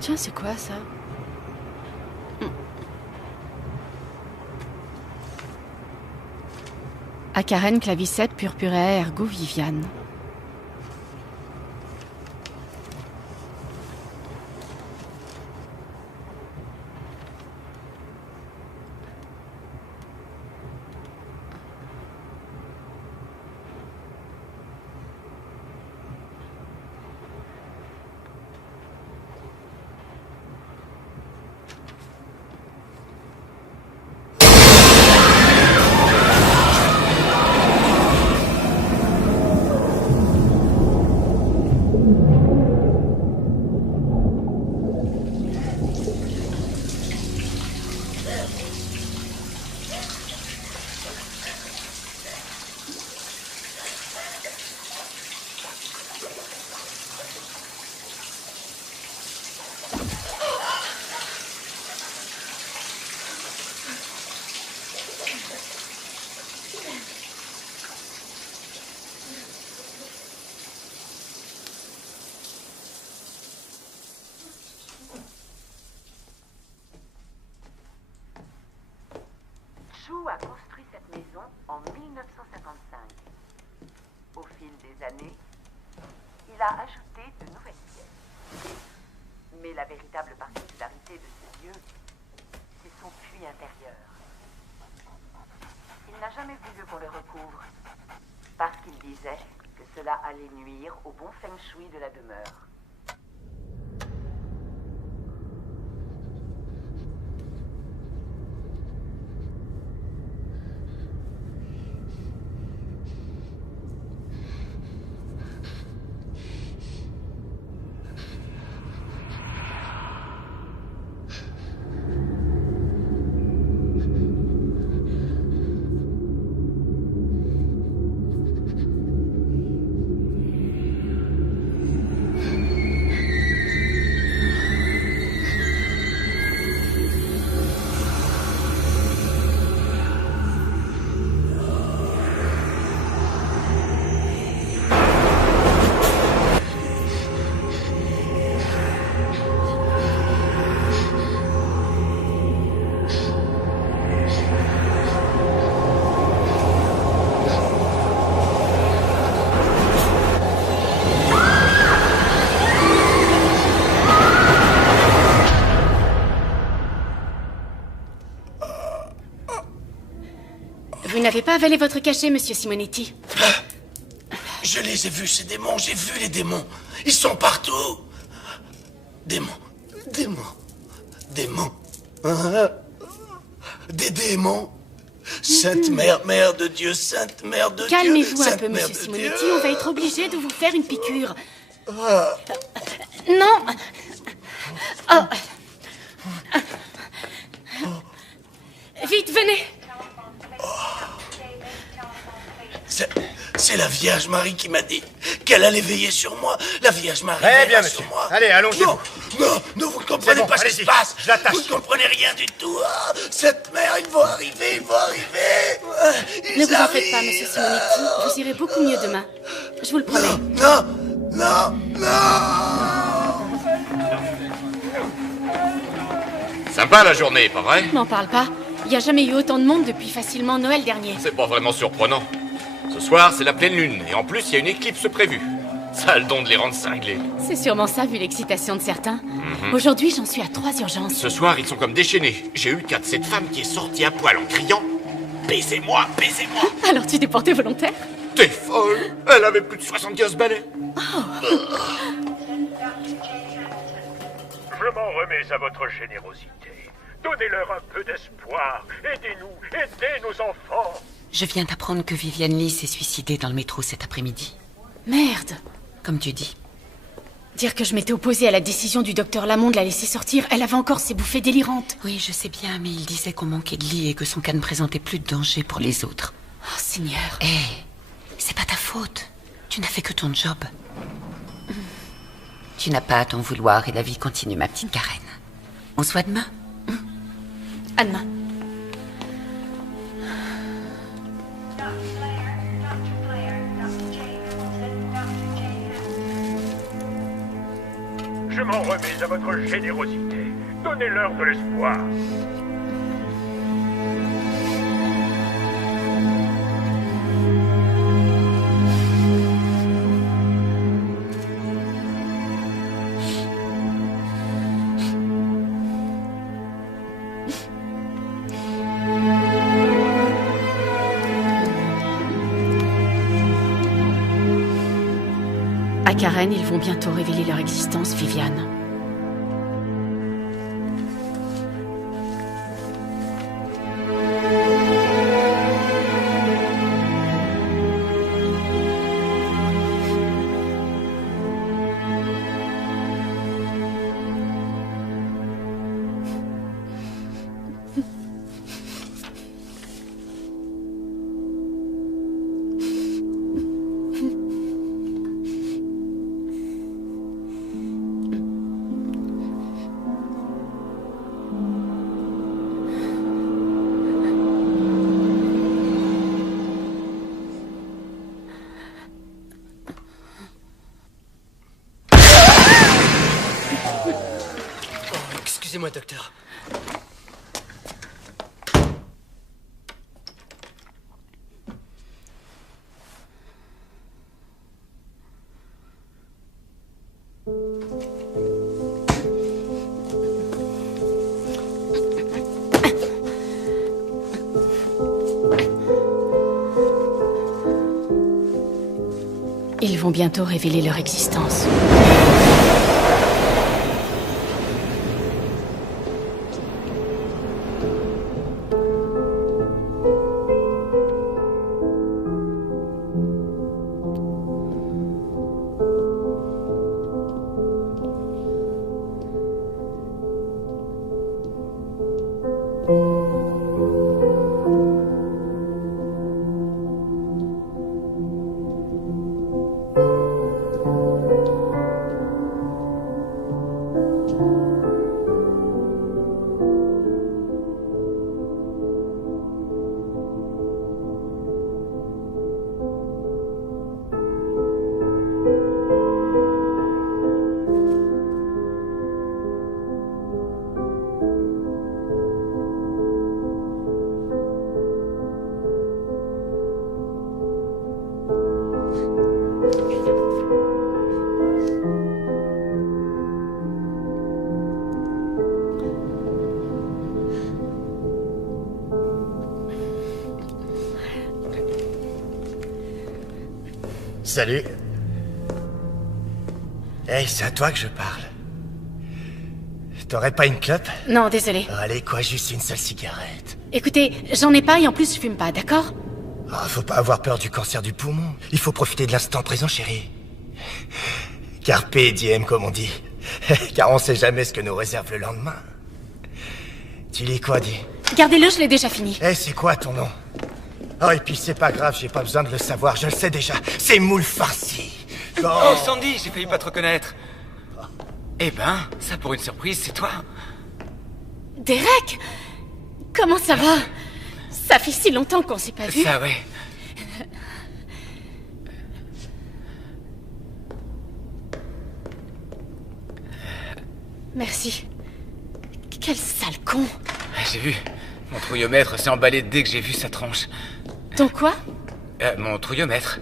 Tiens, c'est quoi ça? Acaren clavicette purpurea ergo Viviane. Chou a construit cette maison en 1955. Au fil des années, il a ajouté de nouvelles pièces. Mais la véritable particularité de ce lieu, c'est son puits intérieur. Il n'a jamais voulu qu'on le recouvre, parce qu'il disait que cela allait nuire au bon feng shui de la demeure. Vous n'avez pas avalé votre cachet, monsieur Simonetti? Je les ai vus, ces démons, j'ai vu les démons. Ils sont partout. Démons, démons, démons. Hein? Des démons. Sainte Mère, Mère de Dieu, Sainte Mère de Dieu. Calmez-vous un Sainte peu, Mère monsieur de Simonetti. Dieu. On va être obligé de vous faire une piqûre. Non. Oh. Vite, venez. C'est la Vierge Marie qui m'a dit qu'elle allait veiller sur moi. La Vierge Marie Très bien, veillera monsieur. sur moi. Allez, allongez-vous. Non, vous ne comprenez bon, pas ce qui allez-y. se passe. Je l'attache. Vous ne comprenez rien du tout. Ah, cette mère, ils vont arriver. Ne vous en faites pas, monsieur Simonetti. Vous irez beaucoup mieux demain. Je vous le promets. Non. Sympa la journée, pas vrai? M'en parle pas. Il n'y a jamais eu autant de monde depuis facilement Noël dernier. C'est pas vraiment surprenant. Ce soir, c'est la pleine lune, et en plus, il y a une éclipse prévue. Ça a le don de les rendre cinglés. C'est sûrement ça, vu l'excitation de certains. Aujourd'hui, j'en suis à 3 urgences. Ce soir, ils sont comme déchaînés. J'ai eu le cas de cette femme qui est sortie à poil en criant « Baisez-moi, baisez-moi !» Alors tu t'es porté volontaire? T'es folle! Elle avait plus de 75 balais. Je m'en remets à votre générosité. Donnez-leur un peu d'espoir. Aidez-nous, aidez nos enfants. Je viens d'apprendre que Viviane Lee s'est suicidée dans le métro cet après-midi. Merde. Comme tu dis. Dire que je m'étais opposée à la décision du docteur Lamont de la laisser sortir, elle avait encore ses bouffées délirantes. Oui, je sais bien, mais il disait qu'on manquait de lit et que son cas ne présentait plus de danger pour les autres. Oh, Seigneur. Hé, c'est pas ta faute. Tu n'as fait que ton job. Tu n'as pas à t'en vouloir et la vie continue, ma petite Karen. On se voit demain. À demain. Je Je m'en remets à votre générosité. Donnez-leur de l'espoir. À Karen, ils vont bientôt révéler leur existence, Viviane. Excusez-moi, docteur. Ils vont bientôt révéler leur existence. Salut. Hey, c'est à toi que je parle. T'aurais pas une clope? Non, désolé. Allez, quoi, juste une seule cigarette. Écoutez, j'en ai pas et en plus je fume pas, d'accord? Ah, faut pas avoir peur du cancer du poumon. Il faut profiter de l'instant présent, chérie. Carpe diem, comme on dit. Car on sait jamais ce que nous réserve le lendemain. Tu lis quoi, dis? Gardez-le, je l'ai déjà fini. Eh, c'est quoi ton nom? Oh, et puis c'est pas grave, j'ai pas besoin de le savoir, je le sais déjà. C'est Moule Farci. Oh, Sandy, j'ai failli pas te reconnaître. Eh ben, ça pour une surprise, c'est toi. Derek! Comment ça va? Ça fait si longtemps qu'on s'est pas vu. Ça, ouais. Merci. Quel sale con. J'ai vu. Mon trouillomètre s'est emballé dès que j'ai vu sa tronche. Ton quoi? Mon trouillomètre.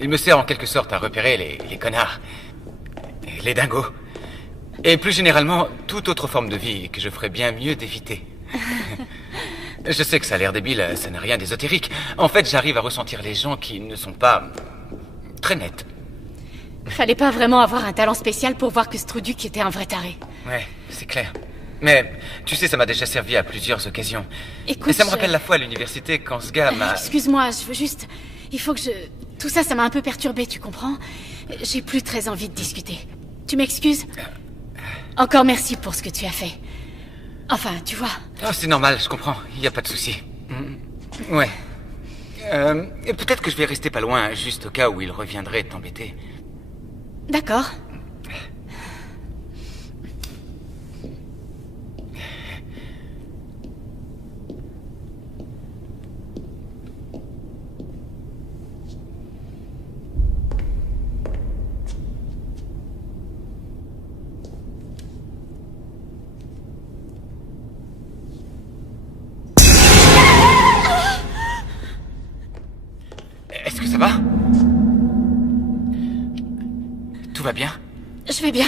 Il me sert en quelque sorte à repérer les connards. Les dingos. Et plus généralement, toute autre forme de vie que je ferais bien mieux d'éviter. Je sais que ça a l'air débile, ça n'a rien d'ésotérique. En fait, j'arrive à ressentir les gens qui ne sont pas très nets. Fallait pas vraiment avoir un talent spécial pour voir que Struduc était un vrai taré. Ouais, c'est clair. Mais, tu sais, ça m'a déjà servi à plusieurs occasions. Écoute, et ça me rappelle la fois à l'université quand ce gars m'a... Excuse-moi, je veux juste... Il faut que je... Tout ça, ça m'a un peu perturbé, tu comprends? J'ai plus très envie de discuter. Tu m'excuses? Encore merci pour ce que tu as fait. Enfin, tu vois... Oh, c'est normal, je comprends. Il n'y a pas de souci. Ouais. Peut-être que je vais rester pas loin, juste au cas où il reviendrait t'embêter. D'accord. vas bien? Je vais bien.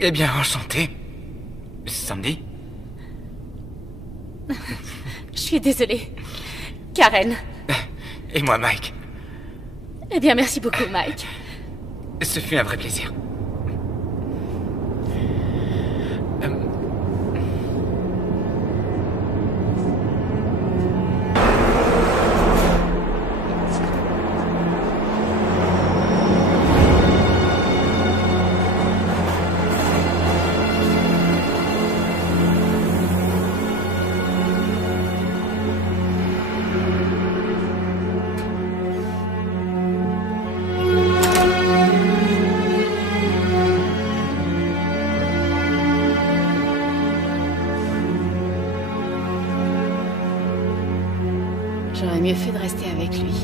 Eh bien, enchanté. Sandy? Je suis désolée. Karen. Et moi, Mike. Eh bien, merci beaucoup, Mike. Ce fut un vrai plaisir. J'aurais mieux fait de rester avec lui.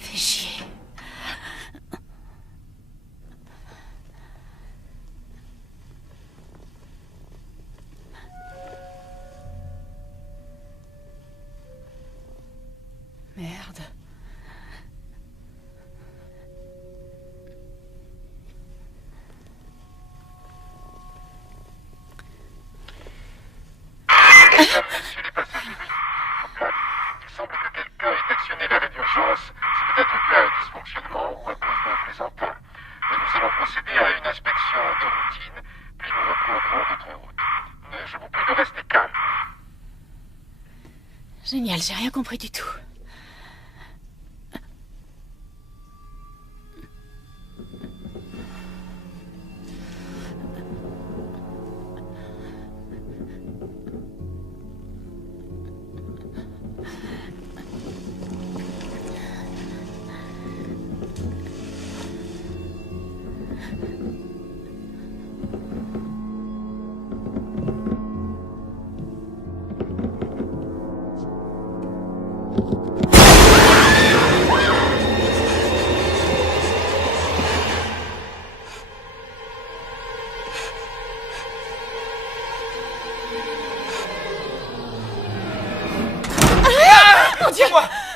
Fais chier. Merde. Messieurs les passagers, il semble que quelqu'un ait actionné l'arrêt d'urgence. C'est peut-être dû à un dysfonctionnement ou à cause d'un plaisantin. Mais nous allons procéder à une inspection de routine, puis nous reprendrons notre route. Je vous prie de rester calme. Génial, j'ai rien compris du tout.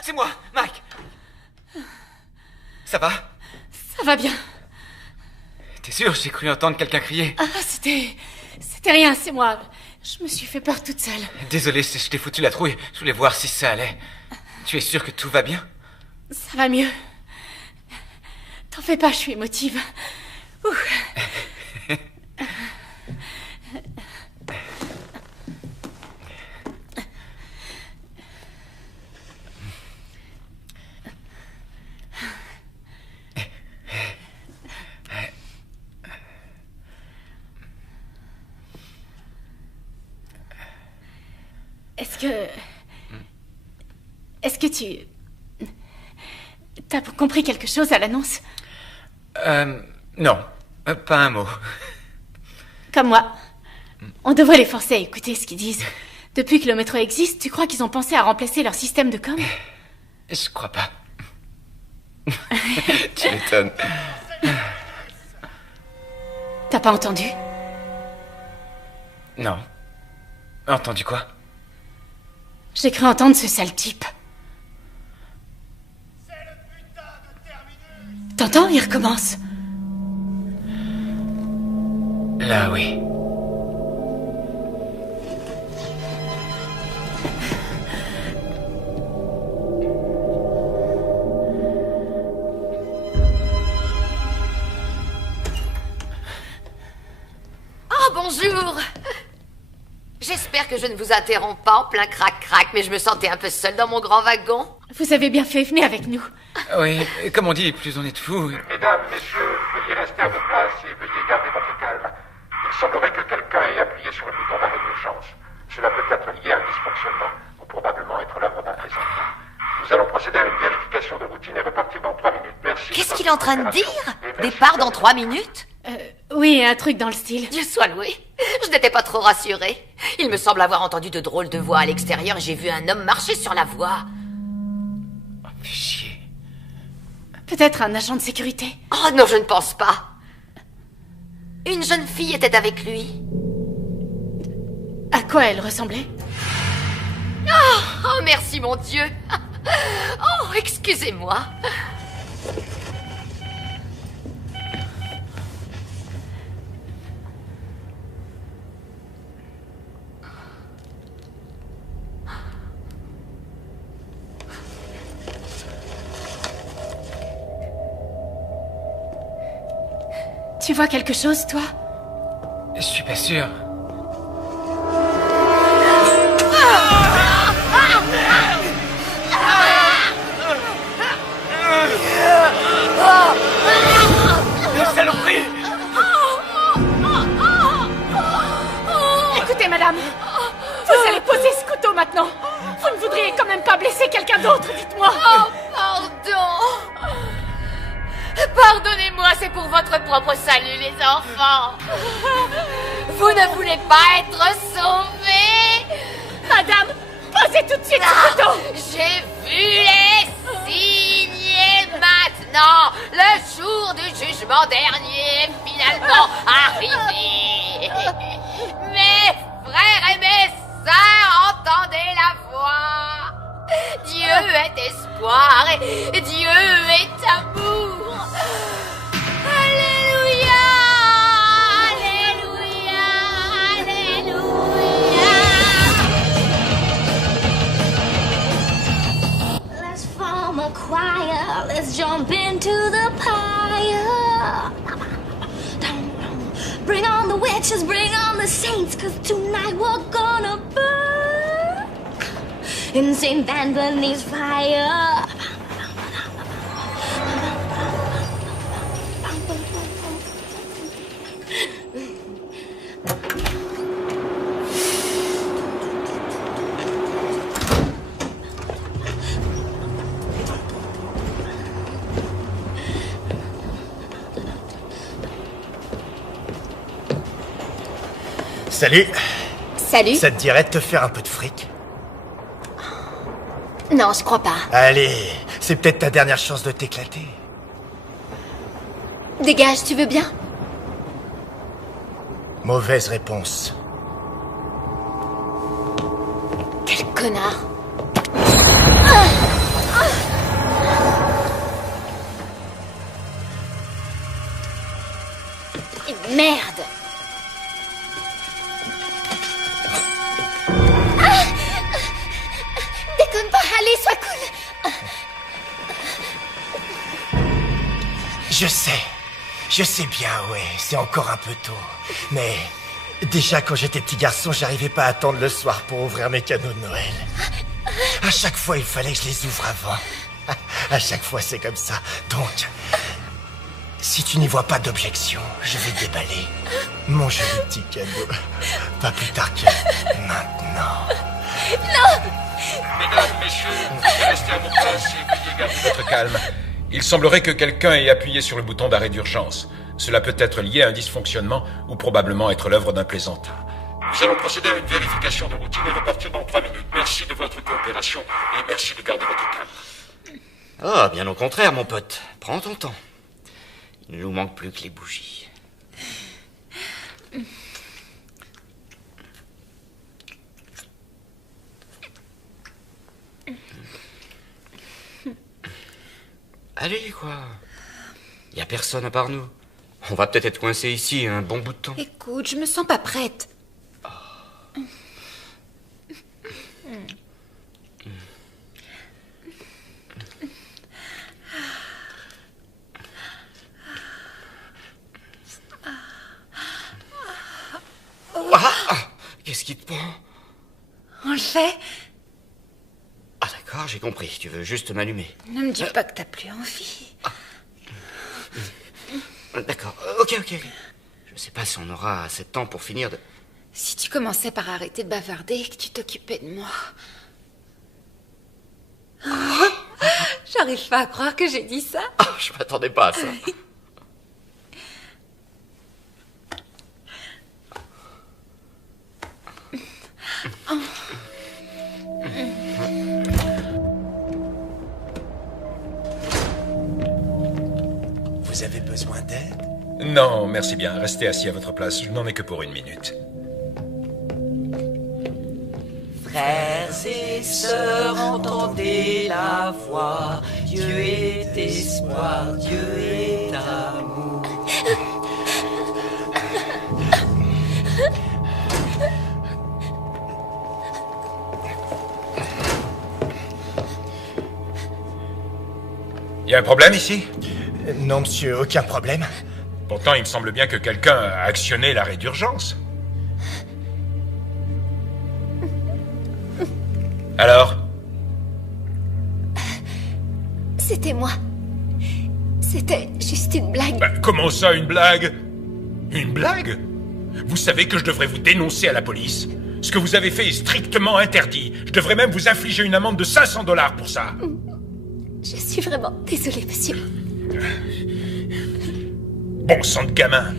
C'est moi, Mike. Ça va? Ça va bien. T'es sûr? J'ai cru entendre quelqu'un crier. Ah, c'était rien, c'est moi. Je me suis fait peur toute seule. Désolé, je t'ai foutu la trouille. Je voulais voir si ça allait. Tu es sûr que tout va bien? Ça va mieux. T'en fais pas, je suis émotive. Ouh. Est-ce que tu... T'as compris quelque chose à l'annonce? Non. Pas un mot. Comme moi. On devrait les forcer à écouter ce qu'ils disent. Depuis que le métro existe, tu crois qu'ils ont pensé à remplacer leur système de com? Je crois pas. Tu m'étonnes. T'as pas entendu? Non. Entendu quoi? J'ai cru entendre ce sale type. T'entends? Il recommence. Là, oui. Oh, bonjour! J'espère que je ne vous interromps pas en plein crac-crac, mais je me sentais un peu seule dans mon grand wagon. Vous avez bien fait, venez avec nous. Oui, comme on dit, plus on est de fous. Mesdames, messieurs, veuillez rester à vos places et veuillez garder votre calme. Il semblerait que quelqu'un ait appuyé sur le bouton d'arrêt d'urgence. Cela peut être lié à un dysfonctionnement, ou probablement être l'œuvre d'un plaisantin. Nous allons procéder à une vérification de routine et repartir dans 3 minutes. Merci. Qu'est-ce qu'il est en train de dire? Départ dans 3 minutes? Oui, Oui, un truc dans le style. Dieu soit loué. Je n'étais pas trop rassurée. Il me semble avoir entendu de drôles de voix à l'extérieur et j'ai vu un homme marcher sur la voie. Oh, fais chier. Peut-être un agent de sécurité. Oh non, je ne pense pas. Une jeune fille était avec lui. À quoi elle ressemblait? Oh, merci mon Dieu. Oh, excusez-moi. Tu vois quelque chose, toi? Je suis pas sûr. Saloperie! Écoutez, madame, vous allez poser ce couteau maintenant. Vous ne voudriez quand même pas blesser quelqu'un d'autre, dites-moi. Oh, pardon. Pardonnez-moi, c'est pour votre propre salut, les enfants. Vous ne voulez pas être sauvés? Madame, posez tout de suite ce couteau. J'ai vu les signes et maintenant, le jour du jugement dernier est finalement arrivé. Mes frères et mes sœurs, entendez la voix. Dieu est espoir et Dieu est amour. Alléluia, Alléluia, Alléluia. Let's form a choir, let's jump into the pyre. Bring on the witches, bring on the saints, 'cause tonight we're gonna burn in St. Anthony's fire. Salut. Salut. Ça te dirait de te faire un peu de fric? Non, je crois pas. Allez, c'est peut-être ta dernière chance de t'éclater. Dégage, tu veux bien? Mauvaise réponse. Quel connard. Merde. Déconne pas, allez, sois cool. Je sais bien, ouais, c'est encore un peu tôt. Mais déjà quand j'étais petit garçon, j'arrivais pas à attendre le soir pour ouvrir mes cadeaux de Noël. À chaque fois, il fallait que je les ouvre avant. À chaque fois, c'est comme ça. Donc, si tu n'y vois pas d'objection, je vais déballer mon joli petit cadeau. Pas plus tard que maintenant. Mesdames, messieurs, restez à vos places et veuillez garder votre calme. Il semblerait que quelqu'un ait appuyé sur le bouton d'arrêt d'urgence. Cela peut être lié à un dysfonctionnement ou probablement être l'œuvre d'un plaisantin. Nous allons procéder à une vérification de routine et repartir dans 3 minutes. Merci de votre coopération et merci de garder votre calme. Ah, bien au contraire, mon pote. Prends ton temps. Il ne nous manque plus que les bougies. Allez, quoi. Y a personne à part nous. On va peut-être être coincés ici un bon bout de temps. Écoute, je me sens pas prête. Qu'est-ce qui te prend? On le fait? Ah d'accord, j'ai compris. Tu veux juste m'allumer. Ne me dis pas que t'as plus envie. D'accord, ok. Je sais pas si on aura assez de temps pour finir de... Si tu commençais par arrêter de bavarder et que tu t'occupais de moi. J'arrive pas à croire que j'ai dit ça. Ah, je m'attendais pas à ça. Vous avez besoin d'aide? Non, merci bien. Restez assis à votre place. Je n'en ai que pour 1 minute. Frères et sœurs, entendez la voix. Dieu est espoir, Dieu est amour. Y a un problème ici? Non, monsieur, aucun problème. Pourtant, il me semble bien que quelqu'un a actionné l'arrêt d'urgence. Alors? C'était moi. C'était juste une blague. Bah, comment ça, une blague? Une blague? Vous savez que je devrais vous dénoncer à la police. Ce que vous avez fait est strictement interdit. Je devrais même vous infliger une amende de 500 $ pour ça. Je suis vraiment désolée, monsieur. Bon sang de gamin.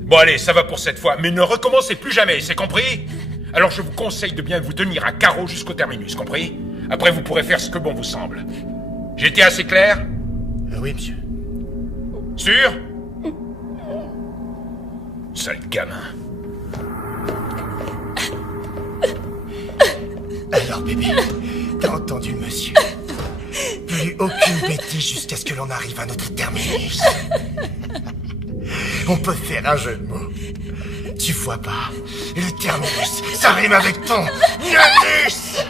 Bon allez, ça va pour cette fois, mais ne recommencez plus jamais, c'est compris? Alors je vous conseille de bien vous tenir à carreau jusqu'au terminus, compris? Après vous pourrez faire ce que bon vous semble. J'ai été assez clair? Oui, monsieur. Sûr? Sale gamin. Alors bébé, t'as entendu le monsieur? Plus aucune bêtise jusqu'à ce que l'on arrive à notre terminus. On peut faire un jeu de mots. Tu vois pas, le terminus, ça rime avec ton anus.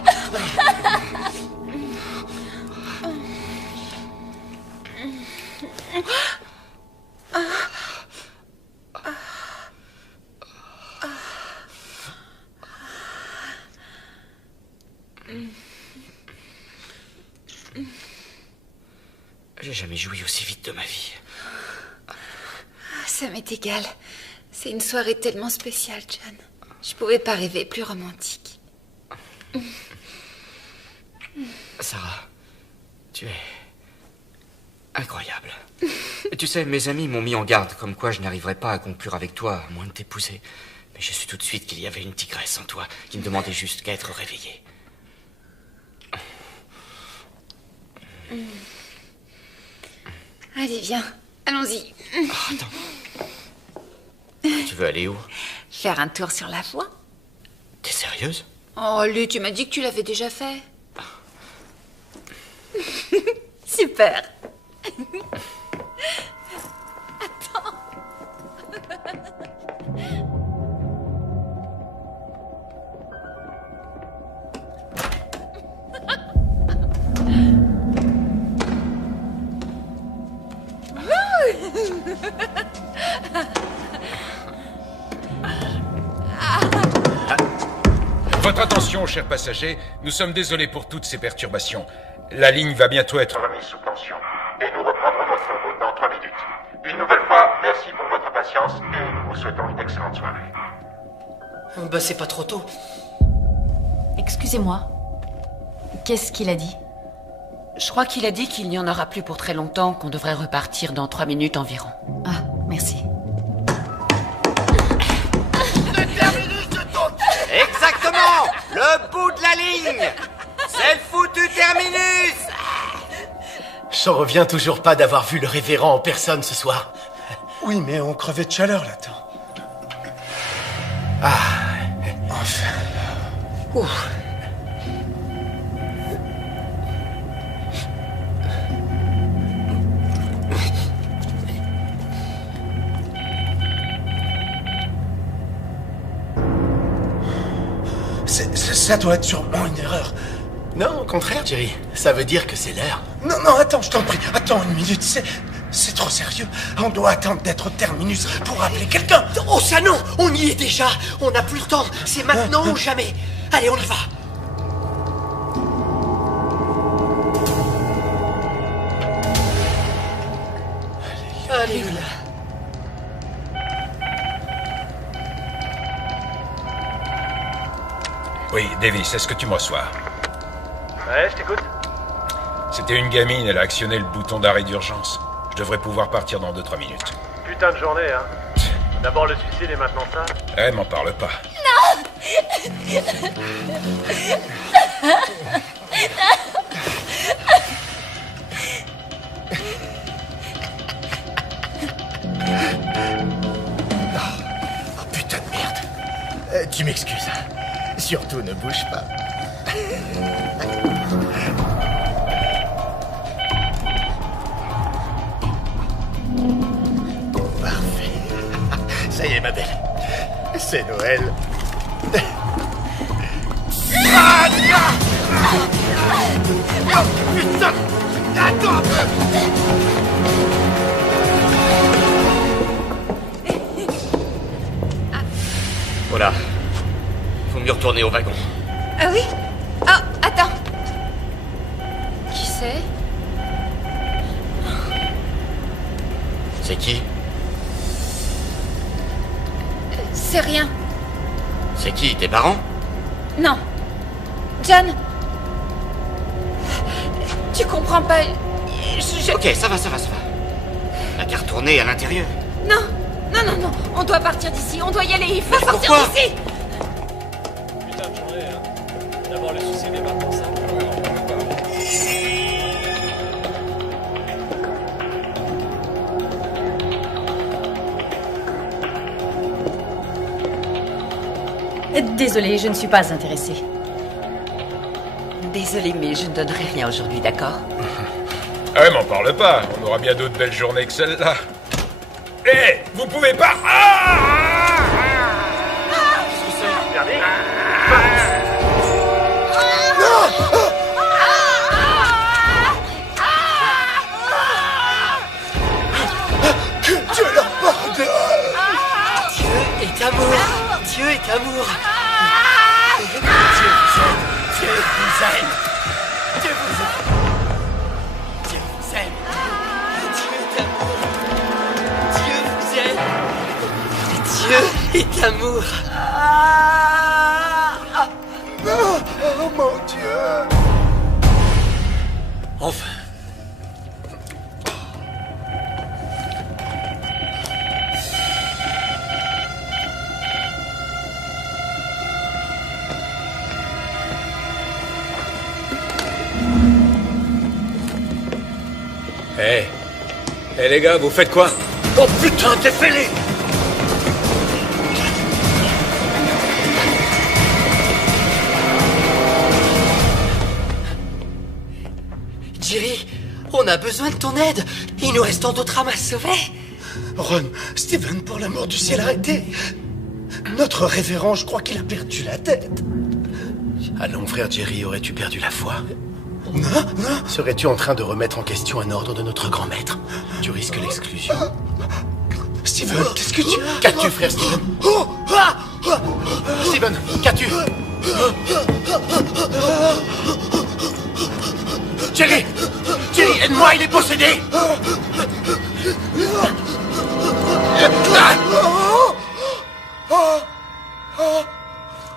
J'ai jamais joui aussi vite de ma vie. Ça m'est égal. C'est une soirée tellement spéciale, John. Je pouvais pas rêver plus romantique. Sarah, tu es incroyable. Tu sais, mes amis m'ont mis en garde, comme quoi je n'arriverais pas à conclure avec toi, à moins de t'épouser. Mais je suis tout de suite qu'il y avait une tigresse en toi, qui ne demandait juste qu'à être réveillée. Allez, viens. Allons-y. Oh, attends. Tu veux aller où? Faire un tour sur la voie. T'es sérieuse? Oh, Lu, tu m'as dit que tu l'avais déjà fait. Super. Attends. Votre attention, chers passagers, nous sommes désolés pour toutes ces perturbations. La ligne va bientôt être remise sous tension. Et nous reprendrons notre route dans 3 minutes. Une nouvelle fois, merci pour votre patience et nous vous souhaitons une excellente soirée. Bah, c'est pas trop tôt. Excusez-moi. Qu'est-ce qu'il a dit? Je crois qu'il a dit qu'il n'y en aura plus pour très longtemps, qu'on devrait repartir dans 3 minutes environ. Ah, merci. Exactement! Le bout de la ligne! C'est le foutu terminus! J'en reviens toujours pas d'avoir vu le révérend en personne ce soir. Oui, mais on crevait de chaleur là-dedans. Ah, enfin. Ouf. Ça doit être sûrement une erreur. Non, au contraire, Jerry. Ça veut dire que c'est l'heure. Non, non, attends, je t'en prie. Attends 1 minute, c'est trop sérieux. On doit attendre d'être au terminus pour appeler quelqu'un. Oh, ça non! On y est déjà! On n'a plus le temps! C'est maintenant ou jamais! Allez, on y va! Alléluia. Oui, Davis, est-ce que tu me reçois? Ouais, je t'écoute. C'était une gamine, elle a actionné le bouton d'arrêt d'urgence. Je devrais pouvoir partir dans 2-3 minutes. Putain de journée, hein. D'abord le suicide et maintenant ça. Eh, m'en parle pas. Tu m'excuses. Surtout ne bouge pas. Parfait. Ça y est, ma belle. C'est Noël. Ah, non, putain! Attends un peu! Voilà. Faut mieux retourner au wagon. Ah oui? Ah, attends. Qui c'est? C'est qui? C'est rien. C'est qui? Tes parents? Non. John. Tu comprends pas. Ok, ça va. T'as qu'à retourner à l'intérieur. Non. On doit partir d'ici. On doit y aller. Il faut sortir pourquoi d'ici. Putain de journée, hein. D'abord le suicide et maintenant ça. Désolée, je ne suis pas intéressée. Désolée, mais je ne donnerai rien aujourd'hui, d'accord? Ah ouais, m'en parle pas. On aura bien d'autres belles journées que celle-là. Hé, vous pouvez pas... Qu'est-ce que c'est, Bernie? Que Dieu leur pardonne! Dieu est amour. Dieu est amour. Dieu vous aime. Dieu vous aime. Dieu vous aime. Dieu est amour. Dieu vous aime. Dieu est amour. Oh mon Dieu! Enfin. Hé les gars, vous faites quoi? Oh putain, t'es fêlé! Jerry, on a besoin de ton aide. Il nous reste tant d'autres âmes à sauver. Ron, Steven, pour l'amour du ciel, arrêtez! Notre révérend, je crois qu'il a perdu la tête. Allons, frère Jerry, aurais-tu perdu la foi? Non. Serais-tu en train de remettre en question un ordre de notre grand maître? Tu risques l'exclusion. Steven, qu'est-ce que tu... Qu'as-tu, frère Steven? Steven, qu'as-tu? Jerry, aide-moi, il est possédé!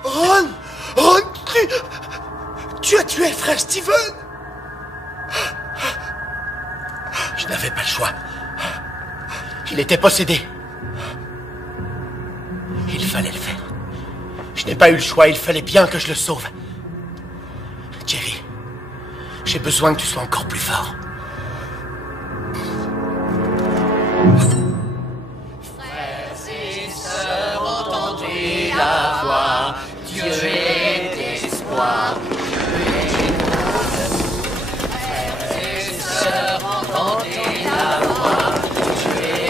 Ron, tu as tué frère Steven! Je n'avais pas le choix. Il était possédé. Il fallait le faire. Je n'ai pas eu le choix, il fallait bien que je le sauve. Jerry, j'ai besoin que tu sois encore plus fort. Frères et sœurs, entendez la voix. Dieu est espoir.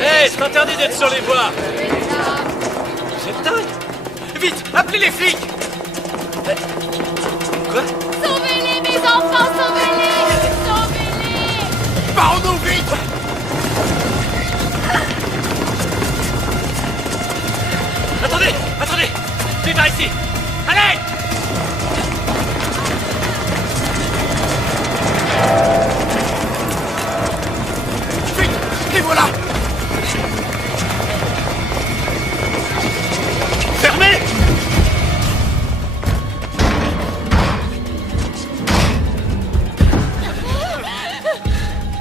Hé, c'est interdit d'être sur les voies. C'est dingue. Vite, appelez les flics. Quoi? Sauvez-les, mes enfants, sauvez-les! Sauvez-les! Parons-nous vite! Attendez! C'est par ici! Allez! Vite! Les voilà! Fermez!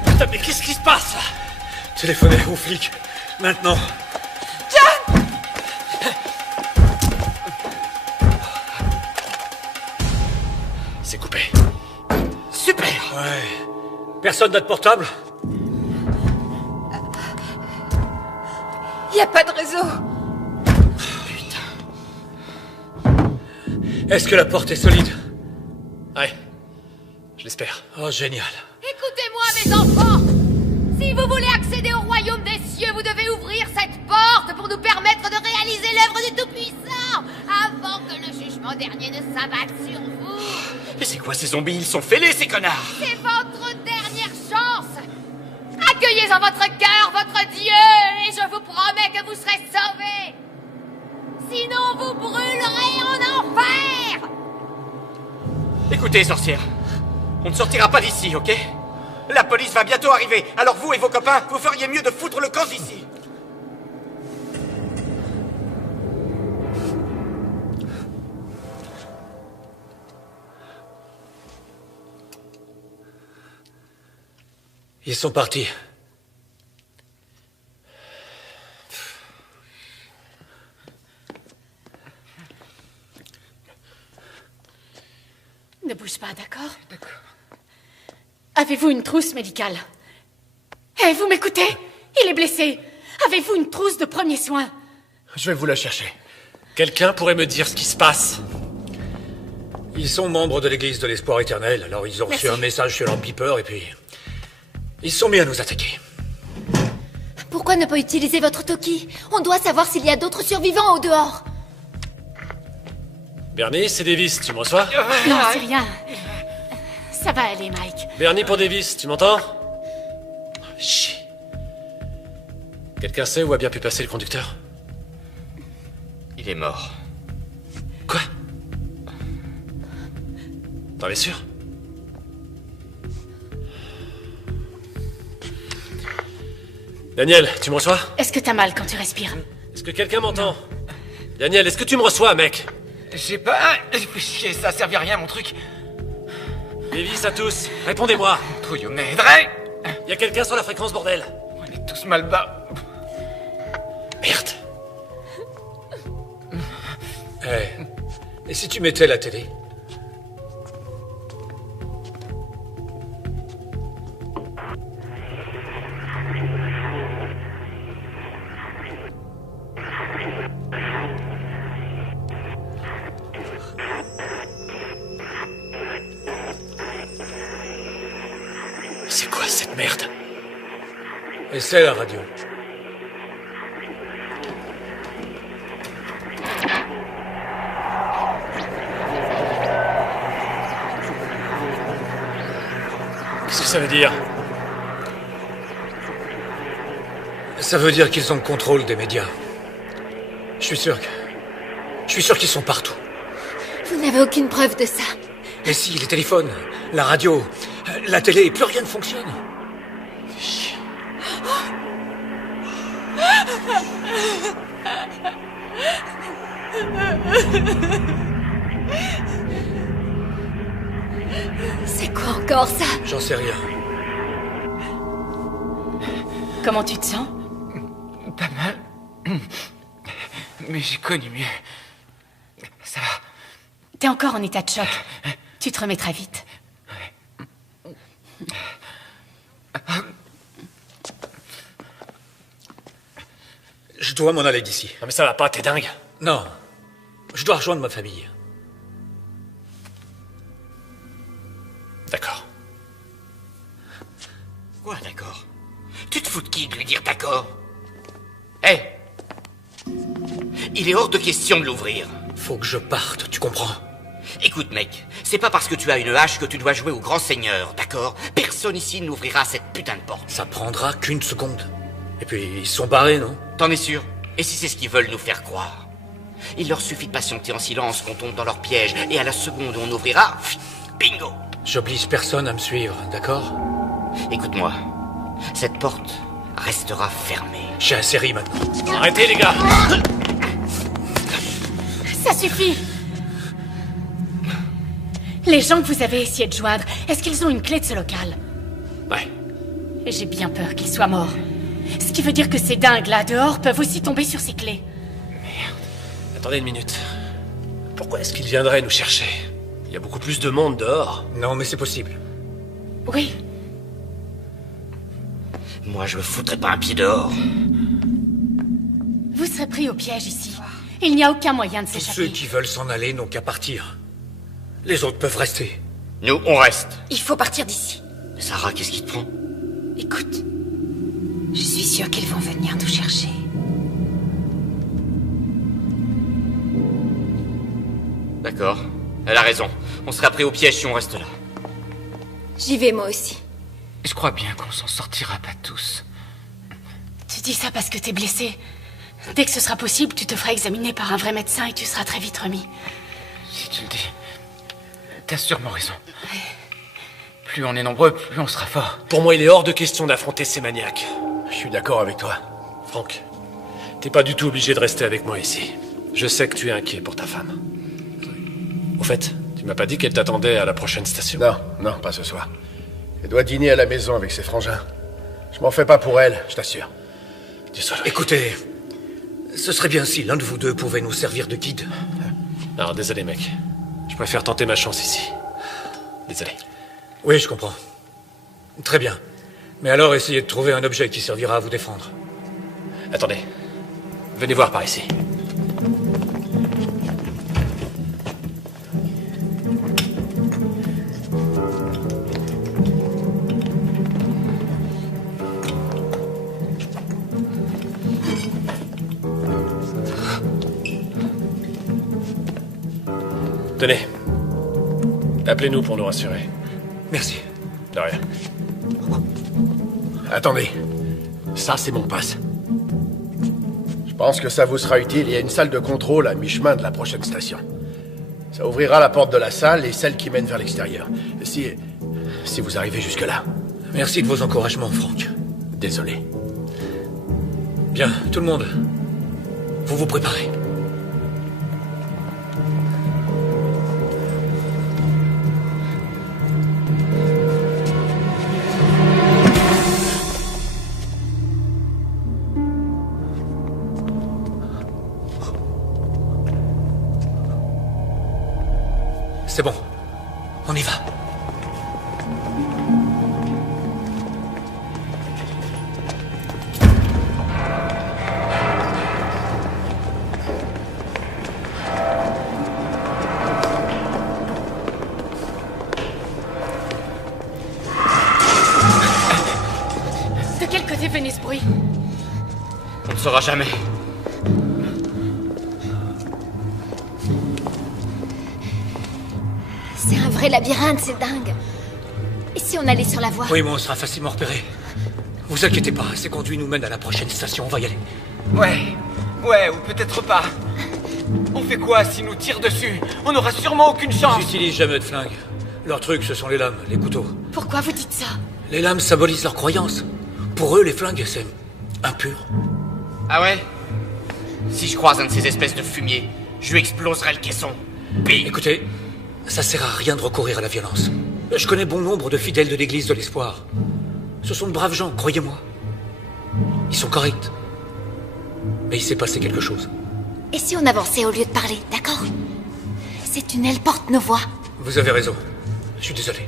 Putain, mais qu'est-ce qui se passe là? Téléphonez aux flics, maintenant. John! C'est coupé. Super. Ouais. Personne n'a de portable? Y a pas de réseau. Est-ce que la porte est solide? Ouais. Je l'espère. Oh, génial. Écoutez-moi, mes enfants. Si vous voulez accéder au royaume des cieux, vous devez ouvrir cette porte pour nous permettre de réaliser l'œuvre du Tout-Puissant avant que le jugement dernier ne s'abatte sur vous. Mais c'est quoi ces zombies? Ils sont fêlés, ces connards! C'est votre dernière chance. Accueillez en votre cœur votre Dieu et je vous promets que vous serez sauvés. Sinon, vous brûlerez en enfer. Écoutez, sorcière, on ne sortira pas d'ici, ok? La police va bientôt arriver, alors vous et vos copains, vous feriez mieux de foutre le camp d'ici. Ils sont partis. Ne bouge pas, d'accord? D'accord. Avez-vous une trousse médicale? Eh, vous m'écoutez? Il est blessé. Avez-vous une trousse de premiers soins? Je vais vous la chercher. Quelqu'un pourrait me dire ce qui se passe? Ils sont membres de l'église de l'espoir éternel, alors ils ont reçu un message sur leur beeper et puis... ils sont mis à nous attaquer. Pourquoi ne pas utiliser votre Toki? On doit savoir s'il y a d'autres survivants au dehors. Bernie, c'est Davis, tu me reçois? Non, c'est rien. Ça va aller, Mike. Bernie pour Davis, tu m'entends? Chut. Quelqu'un sait où a bien pu passer le conducteur? Il est mort. Quoi? T'en es sûr? Daniel, tu me reçois? Est-ce que t'as mal quand tu respires? Est-ce que quelqu'un m'entend? Daniel, est-ce que tu me reçois, mec? J'ai pas... Chier, ça servait à rien, mon truc. Davis à tous, répondez-moi. Trouillou m'aiderait. Y a quelqu'un sur la fréquence, bordel? On est tous mal bas. Merde. Et si tu mettais la télé? C'est quoi cette merde? Et c'est la radio. Qu'est-ce que ça veut dire? Ça veut dire qu'ils ont le contrôle des médias. Je suis sûr qu'ils sont partout. Vous n'avez aucune preuve de ça. Et si, les téléphones, la radio, la télé, plus rien ne fonctionne. C'est quoi encore ça? J'en sais rien. Comment tu te sens? Pas mal. Mais j'ai connu mieux. Ça va. T'es encore en état de choc. Tu te remets très vite. Je dois m'en aller d'ici. Non mais ça va pas, t'es dingue. Non. Je dois rejoindre ma famille. D'accord. Quoi, d'accord? Tu te fous de qui de lui dire d'accord? Hé! Il est hors de question de l'ouvrir. Faut que je parte, tu comprends? Écoute, mec, c'est pas parce que tu as une hache que tu dois jouer au grand seigneur, d'accord? Personne ici n'ouvrira cette putain de porte. Ça prendra qu'une seconde. Et puis, ils sont barrés, non? T'en es sûr? Et si c'est ce qu'ils veulent nous faire croire? Il leur suffit de patienter en silence qu'on tombe dans leur piège, et à la seconde où on ouvrira, bingo! J'oblige personne à me suivre, d'accord? Écoute-moi, cette porte restera fermée. J'ai un série maintenant. Arrêtez, les gars! Ça suffit! Les gens que vous avez essayé de joindre, est-ce qu'ils ont une clé de ce local? Ouais. Et j'ai bien peur qu'ils soient morts. Ce qui veut dire que ces dingues-là dehors peuvent aussi tomber sur ces clés. Merde. Attendez une minute. Pourquoi est-ce qu'ils viendraient nous chercher? Il y a beaucoup plus de monde dehors. Non, mais c'est possible. Oui. Moi, je me foutrais pas un pied dehors. Vous serez pris au piège ici. Il n'y a aucun moyen de Tous s'échapper. ceux qui veulent s'en aller n'ont qu'à partir. Les autres peuvent rester. Nous, on reste. Il faut partir d'ici. Sarah, qu'est-ce qui te prend? Écoute, je suis sûre qu'ils vont venir nous chercher. D'accord. Elle a raison. On sera pris au piège si on reste là. J'y vais moi aussi. Je crois bien qu'on s'en sortira pas tous. Tu dis ça parce que t'es blessé. Dès que ce sera possible, tu te feras examiner par un vrai médecin et tu seras très vite remis. Si tu le dis, t'as sûrement raison. Plus on est nombreux, plus on sera fort. Pour moi, il est hors de question d'affronter ces maniaques. Je suis d'accord avec toi. Franck, t'es pas du tout obligé de rester avec moi ici. Je sais que tu es inquiet pour ta femme. Au fait, tu m'as pas dit qu'elle t'attendait à la prochaine station? Non, pas ce soir. Elle doit dîner à la maison avec ses frangins. Je m'en fais pas pour elle, je t'assure. Désolé. Écoutez, ce serait bien si l'un de vous deux pouvait nous servir de guide. Non, désolé mec. Je préfère tenter ma chance ici. Désolé. Oui, je comprends. Très bien. Mais alors essayez de trouver un objet qui servira à vous défendre. Attendez. Venez voir par ici. Tenez. Appelez-nous pour nous rassurer. Merci. De rien. Attendez. Ça, c'est mon passe. Je pense que ça vous sera utile. Il y a une salle de contrôle à mi-chemin de la prochaine station. Ça ouvrira la porte de la salle et celle qui mène vers l'extérieur. Si vous arrivez jusque-là. Merci de vos encouragements, Franck. Désolé. Bien, tout le monde. Vous vous préparez. C'est bon. On y va. De quel côté venait ce bruit? On ne saura jamais. C'est un vrai labyrinthe, c'est dingue. Et si on allait sur la voie? Oui, mais on sera facilement repéré. Vous inquiétez pas, ces conduits nous mènent à la prochaine station, on va y aller. Ouais, ou peut-être pas. On fait quoi s'ils nous tirent dessus? On n'aura sûrement aucune chance. Ils n'utilisent jamais de flingue. Leur truc, ce sont les lames, les couteaux. Pourquoi vous dites ça? Les lames symbolisent leur croyance. Pour eux, les flingues, c'est impur. Ah ouais? Si je croise un de ces espèces de fumiers, je lui exploserai le caisson. Bing! Écoutez, ça sert à rien de recourir à la violence. Je connais bon nombre de fidèles de l'église de l'espoir. Ce sont de braves gens, croyez-moi. Ils sont corrects. Mais il s'est passé quelque chose. Et si on avançait au lieu de parler, d'accord? Ces tunnels portent nos voix. Vous avez raison. Je suis désolé.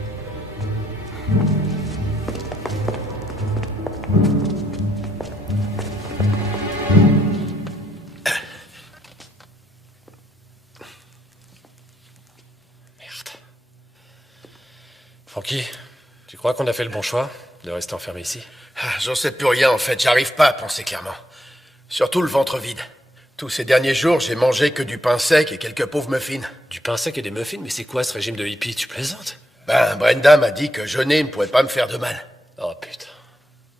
Francky, tu crois qu'on a fait le bon choix de rester enfermé ici? J'en sais plus rien en fait, j'arrive pas à penser clairement. Surtout le ventre vide. Tous ces derniers jours, j'ai mangé que du pain sec et quelques pauvres muffins. Du pain sec et des muffins? Mais c'est quoi ce régime de hippie? Tu plaisantes? Ben, Brenda m'a dit que jeûner ne pourrait pas me faire de mal. Oh putain.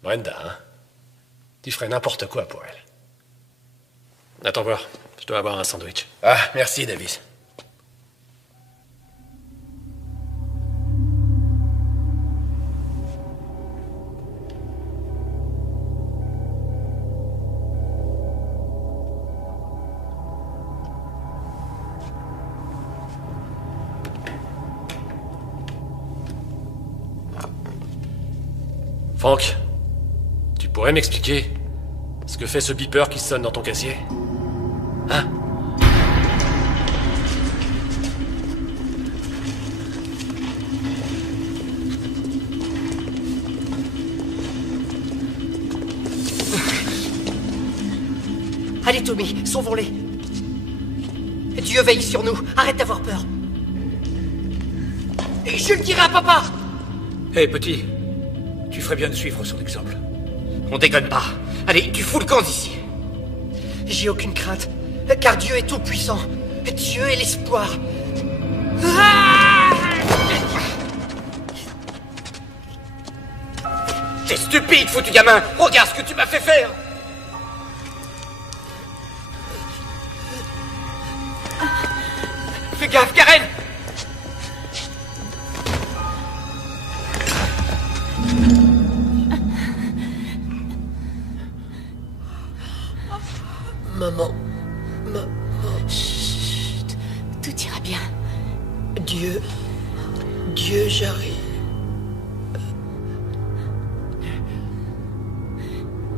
Brenda, hein? Tu ferais n'importe quoi pour elle. Attends voir, je dois avoir un sandwich. Ah, merci Davis. Franck, tu pourrais m'expliquer ce que fait ce beeper qui sonne dans ton casier? Hein? Allez, Tommy, sauvons-les. Dieu veille sur nous. Arrête d'avoir peur. Et je le dirai à papa. Hé, petit, tu ferais bien de suivre son exemple. On déconne pas. Allez, tu fous le camp d'ici. J'ai aucune crainte, car Dieu est tout-puissant. Dieu est l'espoir. T'es stupide, foutu gamin. Regarde ce que tu m'as fait faire. Fais gaffe, Karen. Maman. Chut. Tout ira bien. Dieu, j'arrive.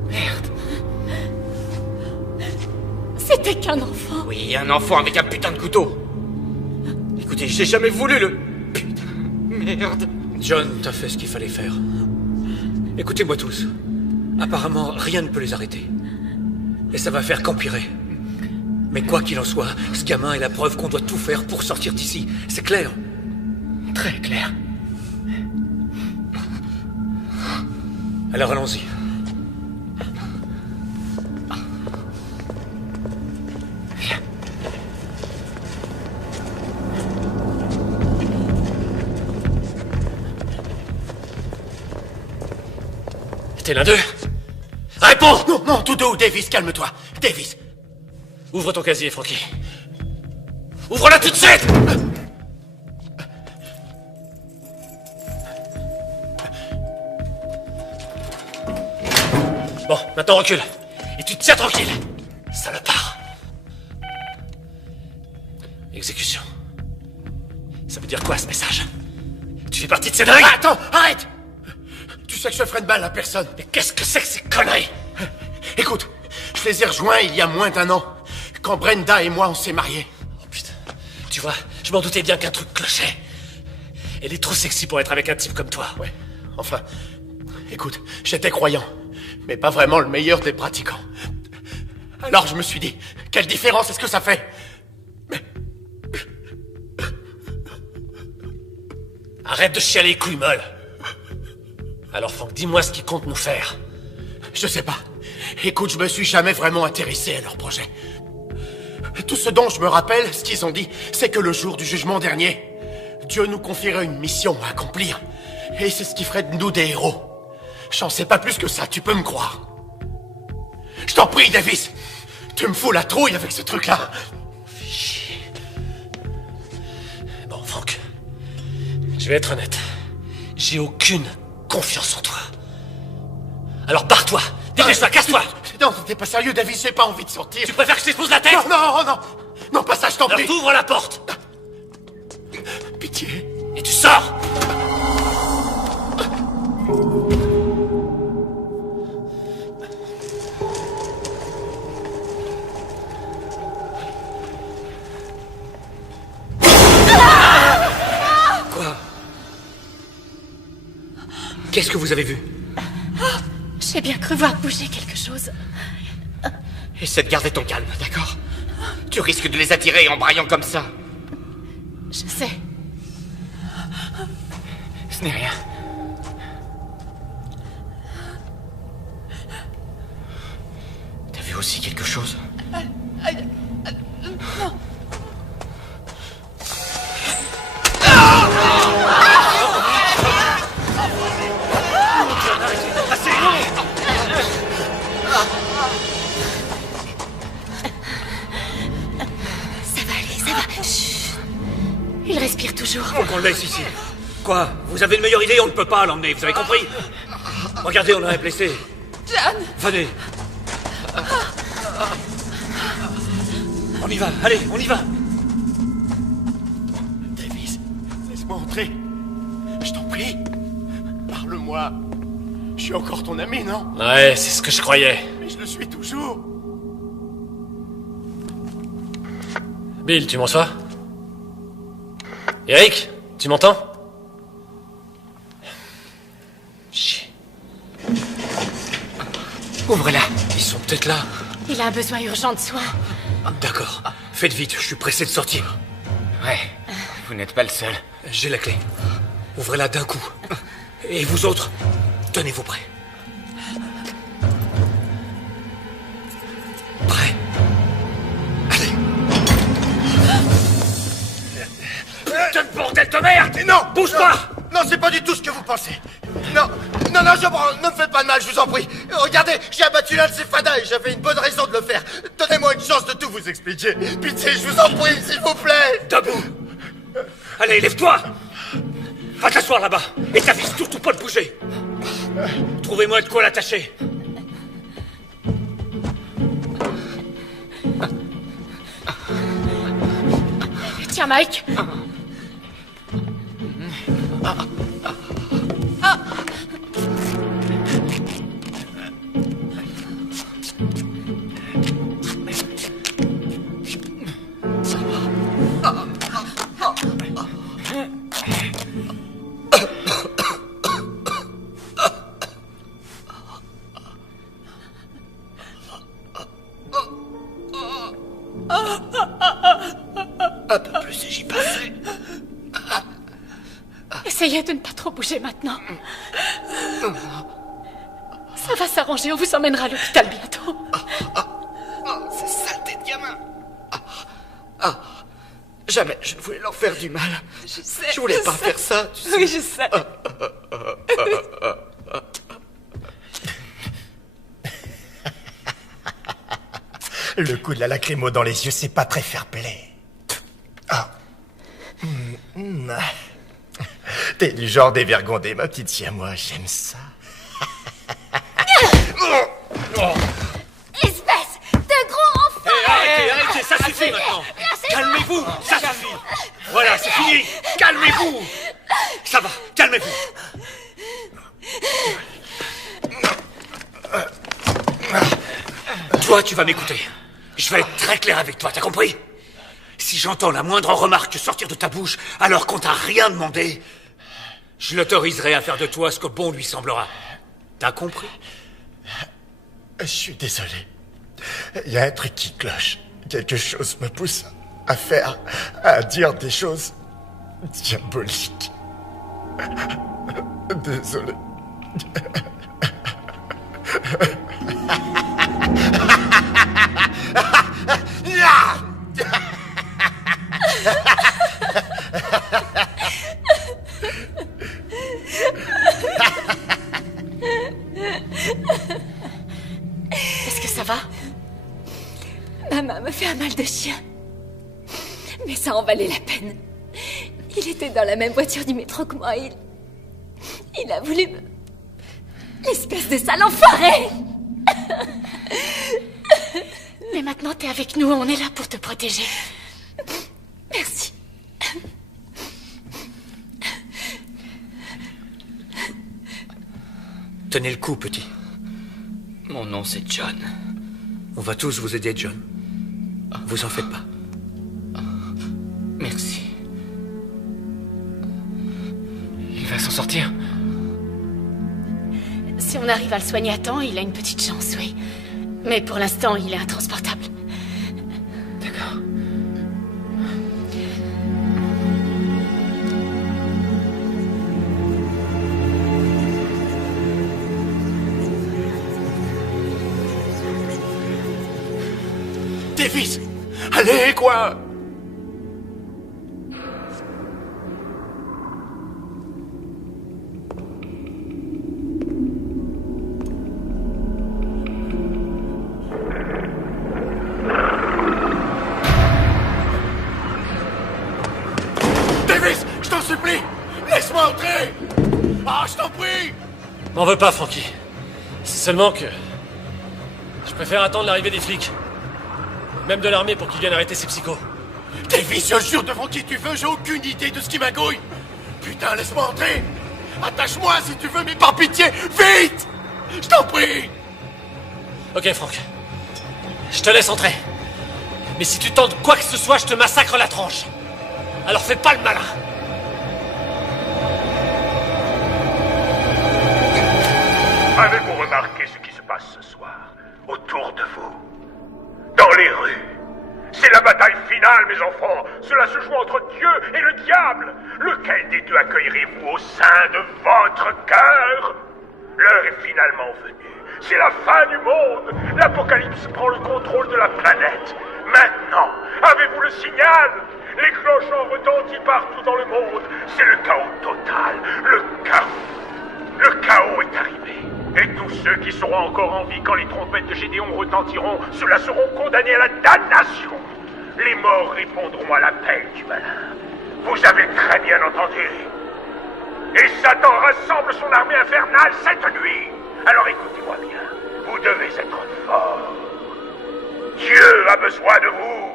Merde. C'était qu'un enfant. Oui, un enfant avec un putain de couteau. Écoutez, j'ai jamais voulu le... Putain, merde. John, t'as fait ce qu'il fallait faire. Écoutez-moi tous. Apparemment, rien ne peut les arrêter. Et ça va faire qu'empirer. Mais quoi qu'il en soit, ce gamin est la preuve qu'on doit tout faire pour sortir d'ici. C'est clair? Très clair. Alors allons-y. T'es l'un d'eux? Réponds! Non, non, tout doux, Davis, calme-toi. Davis. Ouvre ton casier, Frankie. Ouvre-la tout de suite! Bon, maintenant recule. Et tu te tiens tranquille. Salopard. Exécution. Ça veut dire quoi, ce message? Tu fais partie de ces dingues? Attends, arrête! Tu sais que je ferai de mal à personne. Mais qu'est-ce que c'est que ces conneries? Écoute, je les ai rejoints il y a moins d'1 an, quand Brenda et moi on s'est mariés. Oh putain, tu vois, je m'en doutais bien qu'un truc clochait. Elle est trop sexy pour être avec un type comme toi. Ouais, enfin, écoute, j'étais croyant, mais pas vraiment le meilleur des pratiquants. Alors je me suis dit, quelle différence est-ce que ça fait? Arrête de chialer les couilles molles. Alors Franck, dis-moi ce qu'ils comptent nous faire. Je sais pas. Écoute, je me suis jamais vraiment intéressé à leur projet. Tout ce dont je me rappelle, ce qu'ils ont dit, c'est que le jour du jugement dernier, Dieu nous confierait une mission à accomplir. Et c'est ce qui ferait de nous des héros. J'en sais pas plus que ça, tu peux me croire. Je t'en prie, Davis. Tu me fous la trouille avec ce truc-là. Bon, Franck. Je vais être honnête. J'ai aucune confiance en toi. Alors barre-toi. Dépêche-toi, casse-toi. Non, t'es pas sérieux, Davis, j'ai pas envie de sortir. Tu préfères que je t'expose la tête? Non, non, non. Non, pas ça, je t'en prie. Alors t'ouvres la porte. Pitié. Et tu sors. Quoi? Qu'est-ce que vous avez vu? J'ai bien cru voir bouger quelque chose. Essaie de garder ton calme, d'accord? Tu risques de les attirer en braillant comme ça. Je sais. Ce n'est rien. T'as vu aussi quelque chose? Non. Ça va aller, ça va. Chut. Il respire toujours. Faut qu'on le laisse ici. Quoi? Vous avez une meilleure idée? On ne peut pas l'emmener, vous avez compris? Regardez, on a un blessé. John! Venez. On y va, allez, on y va. Davis, laisse-moi entrer. Je t'en prie. Parle-moi. Je suis encore ton ami, non? Ouais, c'est ce que je croyais. Mais je le suis toujours. Bill, tu m'entends? Eric, tu m'entends? Chier. Ouvre-la. Ils sont peut-être là. Il a un besoin urgent de soins. D'accord. Faites vite, je suis pressé de sortir. Ouais, vous n'êtes pas le seul. J'ai la clé. Ouvrez-la d'un coup. Et vous autres, tenez-vous prêts. Prêts? Allez. Putain de bordel de merde! Non! Bouge pas! Non, c'est pas du tout ce que vous pensez. Non, ne me faites pas de mal, je vous en prie. Regardez, j'ai abattu l'un de ces fadas et j'avais une bonne raison de le faire. Donnez-moi une chance de tout vous expliquer. Pitié, je vous en prie, s'il vous plaît. Debout! Allez, lève-toi! Va t'asseoir là-bas et t'avise surtout pas de bouger. Trouvez-moi de quoi l'attacher. Tiens, Mike. Un peu plus et j'y passais. Essayez de ne pas trop bouger maintenant. Ça va s'arranger, on vous emmènera à l'hôpital bientôt. Ces saletés de gamins. Jamais je ne voulais leur faire du mal. Je voulais pas faire ça, tu sais. Oui, je sais. Le coup de la lacrymo dans les yeux, c'est pas très fair-play. T'es du genre dévergondé, ma petite siamois, j'aime ça. Espèce de gros enfant! Arrêtez, ça suffit maintenant. Calmez-vous, ça suffit. Voilà, c'est fini. Calmez-vous. Ça va, calmez-vous. Toi, tu vas m'écouter. Je vais être très clair avec toi, t'as compris? Si j'entends la moindre remarque sortir de ta bouche alors qu'on t'a rien demandé, je l'autoriserai à faire de toi ce que bon lui semblera. T'as compris? Je suis désolé. Il y a un truc qui cloche. Quelque chose me pousse à dire des choses diaboliques. Désolé. Est-ce que ça va? Ma main me fait un mal de chien. Mais ça en valait la peine. Il était dans la même voiture du métro que moi. Il a voulu me... Espèce de sale enfoiré! Mais maintenant, t'es avec nous, on est là pour te protéger. Merci. Tenez le coup, petit. Mon nom, c'est John. On va tous vous aider, John. Vous en faites pas. Merci. Il va s'en sortir. Si on arrive à le soigner à temps, il a une petite chance, oui. Mais pour l'instant, il est intransportable. D'accord. Davis! Allez, quoi! Davis, je t'en supplie! Laisse-moi entrer! Ah, je t'en prie! M'en veux pas, Frankie. C'est seulement que... je préfère attendre l'arrivée des flics. Même de l'armée pour qu'ils viennent arrêter ces psychos. Davis, je jure devant qui tu veux, j'ai aucune idée de ce qui m'agouille! Putain, laisse-moi entrer! Attache-moi si tu veux, mais par pitié, vite! Je t'en prie! Ok, Franck. Je te laisse entrer. Mais si tu tentes quoi que ce soit, je te massacre la tronche. Alors fais pas le malin. Avez-vous remarqué ce qui se passe ce soir autour de vous? Dans les rues. C'est la bataille finale, mes enfants. Cela se joue entre Dieu et le diable. Lequel des deux accueillerez-vous au sein de votre cœur? L'heure est finalement venue. C'est la fin du monde. L'Apocalypse prend le contrôle de la planète. Maintenant, avez-vous le signal? Les cloches ont retenti partout dans le monde. C'est le chaos total. Le chaos. Le chaos est arrivé. Et tous ceux qui seront encore en vie quand les trompettes de Gédéon retentiront, ceux-là seront condamnés à la damnation. Les morts répondront à l'appel du malin. Vous avez très bien entendu. Et Satan rassemble son armée infernale cette nuit. Alors écoutez-moi bien. Vous devez être forts. Dieu a besoin de vous.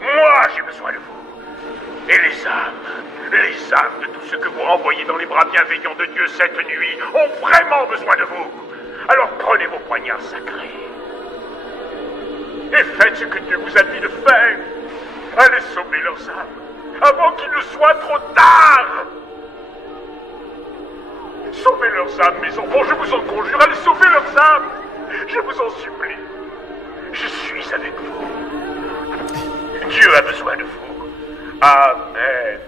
Moi, j'ai besoin de vous. Et les âmes de tous ceux que vous renvoyez dans les bras bienveillants de Dieu cette nuit ont vraiment besoin de vous. Alors prenez vos poignards sacrés. Et faites ce que Dieu vous a dit de faire. Allez sauver leurs âmes avant qu'il ne soit trop tard. Sauvez leurs âmes, mes enfants, je vous en conjure. Allez sauver leurs âmes. Je vous en supplie. Je suis avec vous. Dieu a besoin de vous. Amen.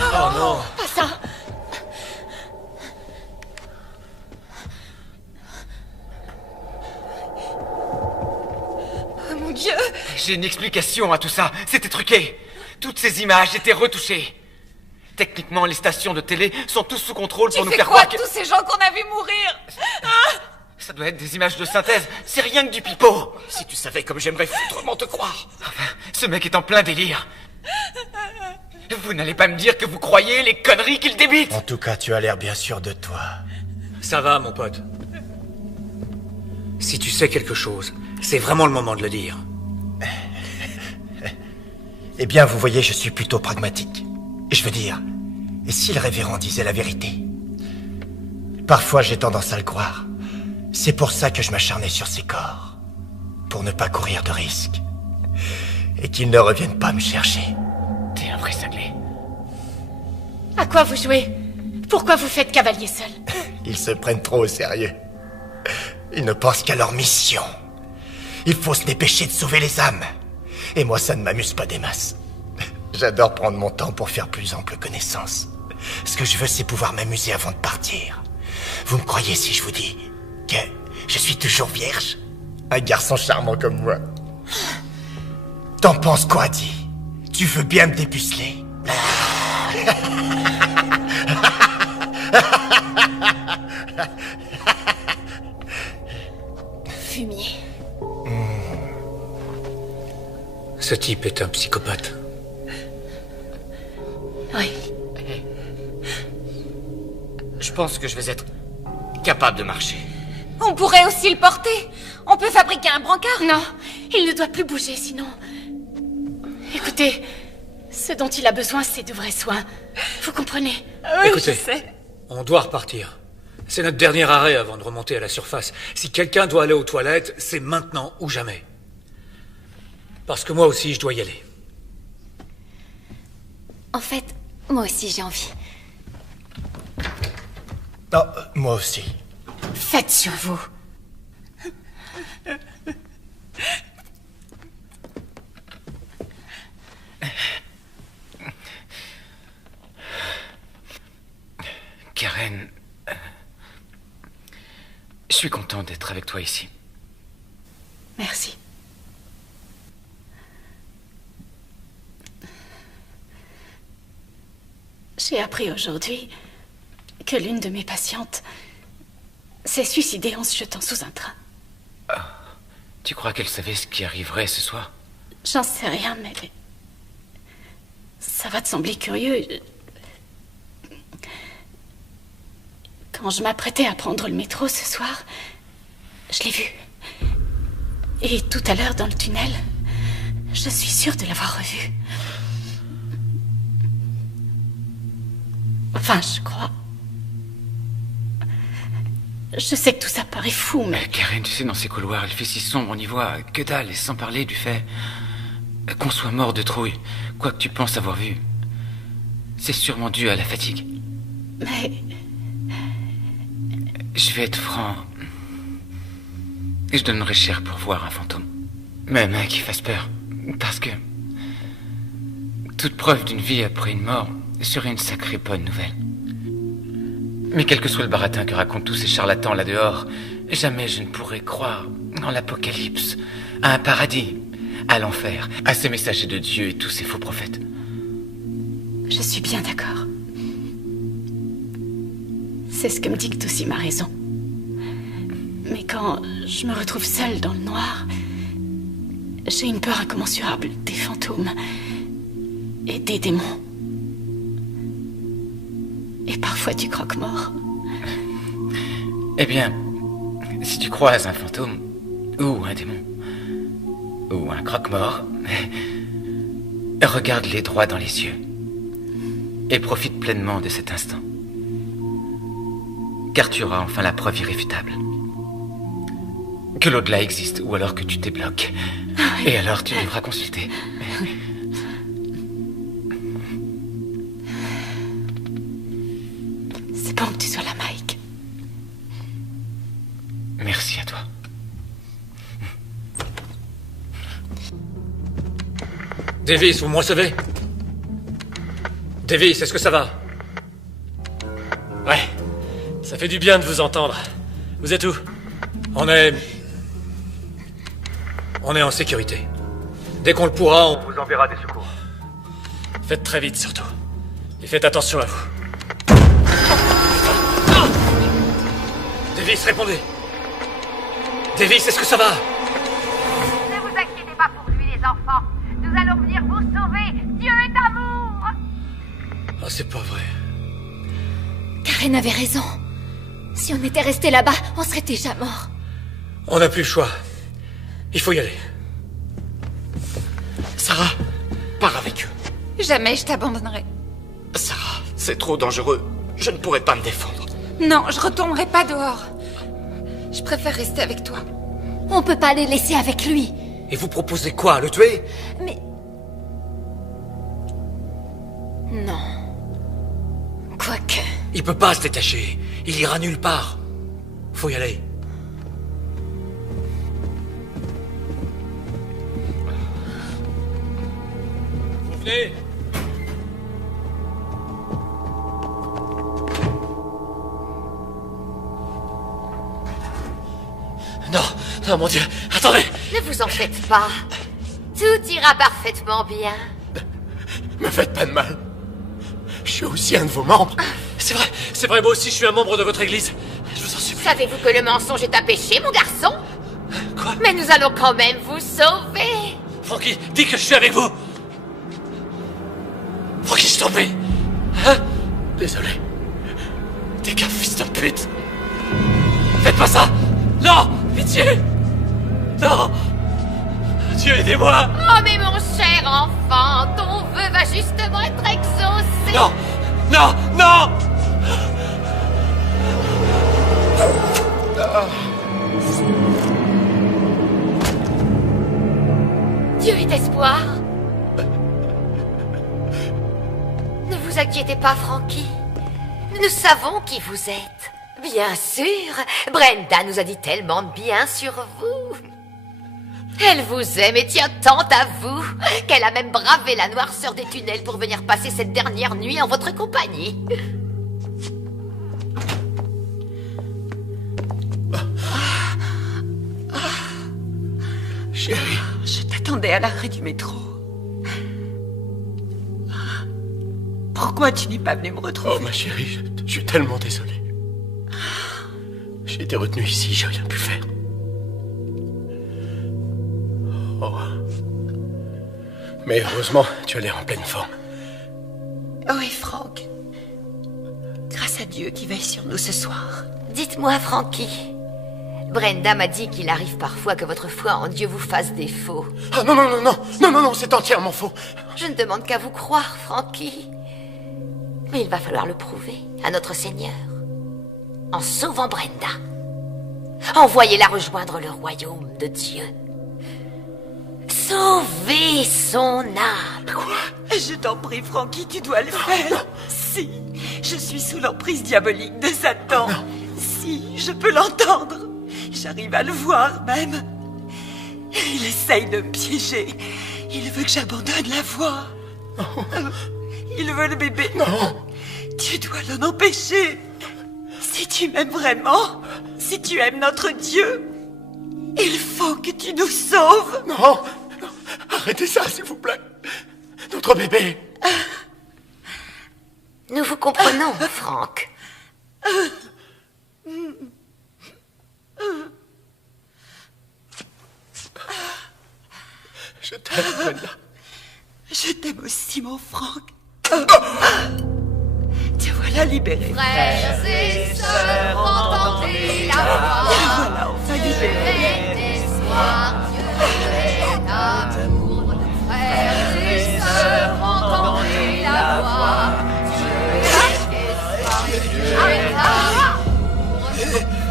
Oh non. Pas ça. Oh mon Dieu. J'ai une explication à tout ça. C'était truqué. Toutes ces images étaient retouchées. Techniquement, les stations de télé sont tous sous contrôle pour nous faire croire que... tous ces gens qu'on a vus mourir? Ça doit être des images de synthèse. C'est rien que du pipeau. Si tu savais comme j'aimerais foutrement te croire. Enfin, ce mec est en plein délire. Vous n'allez pas me dire que vous croyez les conneries qu'il débite? En tout cas, tu as l'air bien sûr de toi. Ça va, mon pote. Si tu sais quelque chose, c'est vraiment le moment de le dire. Eh bien, vous voyez, je suis plutôt pragmatique. Je veux dire, et si le révérend disait la vérité? Parfois, j'ai tendance à le croire. C'est pour ça que je m'acharnais sur ces corps. Pour ne pas courir de risques. Et qu'ils ne reviennent pas me chercher. T'es un vrai cinglé. À quoi vous jouez? Pourquoi vous faites cavalier seul? Ils se prennent trop au sérieux. Ils ne pensent qu'à leur mission. Il faut se dépêcher de sauver les âmes. Et moi, ça ne m'amuse pas des masses. J'adore prendre mon temps pour faire plus ample connaissance. Ce que je veux, c'est pouvoir m'amuser avant de partir. Vous me croyez si je vous dis que je suis toujours vierge? Un garçon charmant comme moi. T'en penses quoi, dis? Tu veux bien me dépuceler? Fumier. Ce type est un psychopathe. Oui. Je pense que je vais être capable de marcher. On pourrait aussi le porter. On peut fabriquer un brancard. Non, il ne doit plus bouger, sinon... Écoutez, ce dont il a besoin, c'est de vrais soins. Vous comprenez? Oui, Écoutez, je sais. on doit repartir. C'est notre dernier arrêt avant de remonter à la surface. Si quelqu'un doit aller aux toilettes, c'est maintenant ou jamais. Parce que moi aussi, je dois y aller. En fait, moi aussi j'ai envie. Non, moi aussi. Faites sur vous. Karen, je suis content d'être avec toi ici. Merci. J'ai appris aujourd'hui que l'une de mes patientes s'est suicidée en se jetant sous un train. Tu crois qu'elle savait ce qui arriverait ce soir? J'en sais rien, mais... ça va te sembler curieux. Quand je m'apprêtais à prendre le métro ce soir, je l'ai vue. Et tout à l'heure, dans le tunnel, je suis sûre de l'avoir revue. Enfin, je crois. Je sais que tout ça paraît fou, mais... Karen, tu sais, dans ces couloirs, il fait si sombre, on n'y voit que dalle, et sans parler du fait qu'on soit mort de trouille. Quoi que tu penses avoir vu, c'est sûrement dû à la fatigue. Mais... Je vais être franc. Et je donnerais cher pour voir un fantôme. Même qui fasse peur. Parce que... toute preuve d'une vie après une mort serait une sacrée bonne nouvelle. Mais quel que soit le baratin que racontent tous ces charlatans là dehors, jamais je ne pourrais croire en l'apocalypse, à un paradis, à l'enfer, à ces messagers de Dieu et tous ces faux prophètes. Je suis bien d'accord. C'est ce que me dicte aussi ma raison. Mais quand je me retrouve seule dans le noir, j'ai une peur incommensurable des fantômes et des démons. Et parfois du croque-mort. Eh bien, si tu croises un fantôme, ou un démon, ou un croque-mort, regarde-les droit dans les yeux. Et profite pleinement de cet instant. Car tu auras enfin la preuve irréfutable. Que l'au-delà existe, ou alors que tu débloques. Et alors tu devras consulter. C'est bon que tu sois là, Mike. Merci à toi. Davis, vous me recevez? Davis, est-ce que ça va? Ouais, ça fait du bien de vous entendre. Vous êtes où? On est en sécurité. Dès qu'on le pourra, on vous enverra des secours. Faites très vite, surtout. Et faites attention à vous. Davis, répondez. Davis, est-ce que ça va? Ne vous inquiétez pas pour lui, les enfants. Nous allons venir vous sauver. Dieu est amour. Oh, c'est pas vrai. Karen avait raison. Si on était resté là-bas, on serait déjà mort. On n'a plus le choix. Il faut y aller. Sarah, pars avec eux. Jamais je t'abandonnerai. Sarah, c'est trop dangereux. Je ne pourrais pas me défendre. Non, je retournerai pas dehors. Je préfère rester avec toi. On peut pas les laisser avec lui. Et vous proposez quoi, le tuer? Mais... non. Quoique... il peut pas se détacher. Il ira nulle part. Faut y aller. Vous venez? Non, non, mon Dieu, attendez! Ne vous en faites pas. Tout ira parfaitement bien. Me faites pas de mal. Je suis aussi un de vos membres. C'est vrai, moi aussi je suis un membre de votre église. Je vous en supplie. Savez-vous que le mensonge est un péché, mon garçon? Quoi? Mais nous allons quand même vous sauver. Frankie, dis que je suis avec vous. Frankie, je t'en prie. Hein? Désolé. T'es qu'un fils de pute. Faites pas ça. Non, pitié. Non. Dieu, aidez-moi. Oh, mais mon cher enfant, ton vœu va justement être exaucé. Non, non, non. Dieu est espoir. Ne vous inquiétez pas, Frankie. Nous savons qui vous êtes. Bien sûr, Brenda nous a dit tellement de bien sur vous. Elle vous aime et tient tant à vous qu'elle a même bravé la noirceur des tunnels pour venir passer cette dernière nuit en votre compagnie. Chérie. Je t'attendais à l'arrêt du métro. Pourquoi tu n'es pas venu me retrouver? Oh, ma chérie, je suis tellement désolé. J'ai été retenu ici, j'ai rien pu faire. Oh. Mais heureusement, tu as l'air en pleine forme. Oui, Franck. Grâce à Dieu qui veille sur nous ce soir. Dites-moi, Frankie. Brenda m'a dit qu'il arrive parfois que votre foi en Dieu vous fasse défaut. Ah non, non, non, non, non, non, non, c'est entièrement faux. Je ne demande qu'à vous croire, Frankie. Mais il va falloir le prouver à notre Seigneur. En sauvant Brenda. Envoyez-la rejoindre le royaume de Dieu. Sauvez son âme. Quoi? Je t'en prie, Frankie, tu dois le faire. Si, je suis sous l'emprise diabolique de Satan. Non. Si, je peux l'entendre. J'arrive à le voir même. Il essaye de me piéger. Il veut que j'abandonne la voie. Il veut le bébé. Non. Tu dois l'en empêcher. Si tu m'aimes vraiment, si tu aimes notre Dieu, il faut que tu nous sauves. Non. Arrêtez ça, s'il vous plaît. Notre bébé. Nous vous comprenons, Franck. Je t'aime, Brenda. Je t'aime aussi, mon Franck. Te voilà libéré. Frères et sœurs, entendez la voix. Te voilà enfin libéré. D'espoir, Dieu est amour. Frères et sœurs, entendez la voix. Dieu est espoir, Dieu est amour.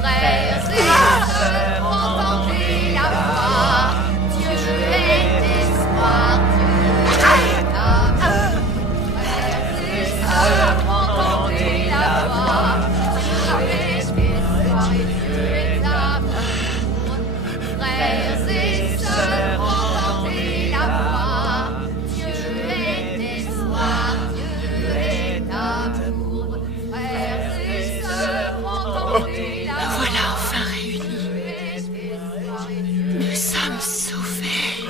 Frères et sœurs, entendez la voix. Dieu est espoir, Dieu est amour. Frères et sœurs, entendez la voix. Dieu est espoir et Dieu est amour. Frères et sœurs, entendez la voix. Dieu est espoir, Dieu est amour. Frères et sœurs, entendez la voix. Voilà enfin réunis. Nous sommes sauvés.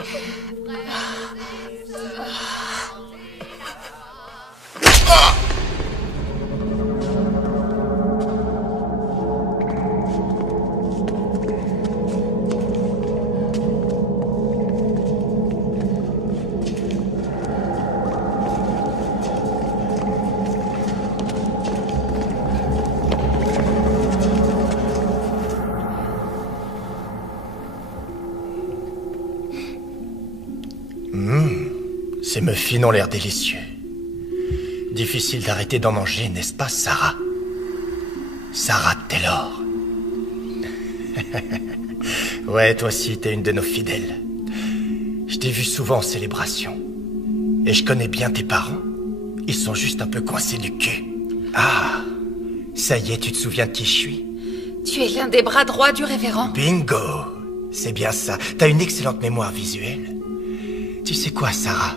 Ces muffins ont l'air délicieux. Difficile d'arrêter d'en manger, n'est-ce pas, Sarah? Sarah Taylor. Ouais, toi aussi, t'es une de nos fidèles. Je t'ai vu souvent en célébration. Et je connais bien tes parents. Ils sont juste un peu coincés du cul. Ah, ça y est, tu te souviens de qui je suis? Tu es l'un des bras droits du révérend. Bingo! C'est bien ça. T'as une excellente mémoire visuelle. Tu sais quoi, Sarah?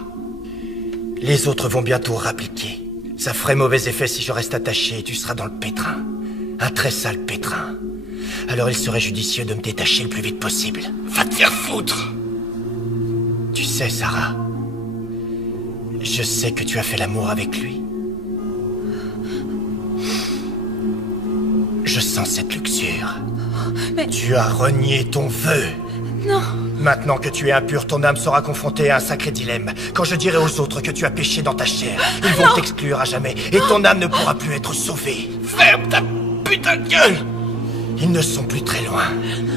Les autres vont bientôt rappliquer. Ça ferait mauvais effet si je reste attaché et tu seras dans le pétrin. Un très sale pétrin. Alors il serait judicieux de me détacher le plus vite possible. Va te faire foutre! Tu sais, Sarah, je sais que tu as fait l'amour avec lui. Je sens cette luxure. Mais... Tu as renié ton vœu. Non. Maintenant que tu es impur, ton âme sera confrontée à un sacré dilemme. Quand je dirai aux autres que tu as péché dans ta chair, ils vont t'exclure à jamais et ton âme ne pourra plus être sauvée. Ferme ta putain de gueule! Ils ne sont plus très loin.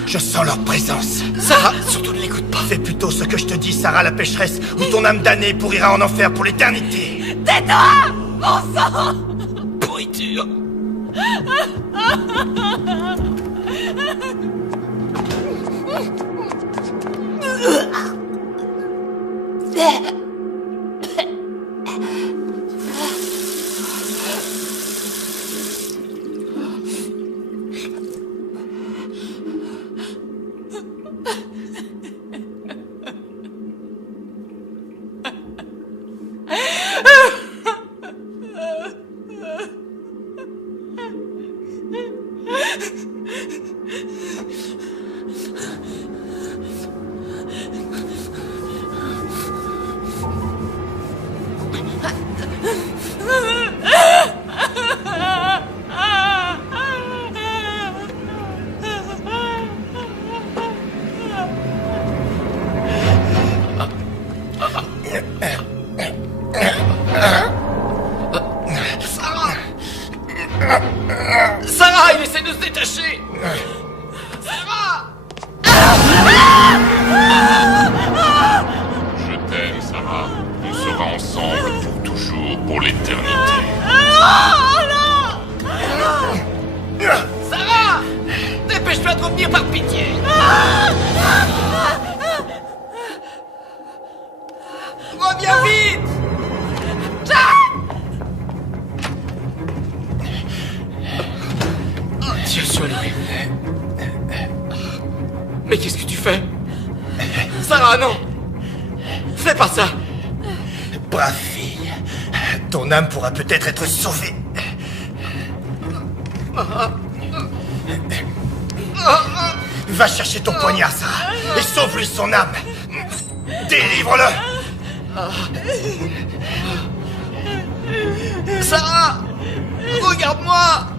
Je sens leur présence. Sarah, surtout ne l'écoute pas. Fais plutôt ce que je te dis, Sarah la pécheresse, ou ton âme damnée pourrira en enfer pour l'éternité. Tais-toi, mon sang! Pourriture! Sarah, il essaie de se détacher. Sarah! Je t'aime, Sarah. On sera ensemble pour toujours, pour l'éternité. Sarah! Dépêche-toi de revenir par pitié. Reviens vite! Dieu soit loué. Mais qu'est-ce que tu fais? Sarah, non! Fais pas ça! Brave fille. Ton âme pourra peut-être être sauvée. Va chercher ton poignard, Sarah, et sauve-lui son âme. Délivre-le. Sarah! Regarde-moi!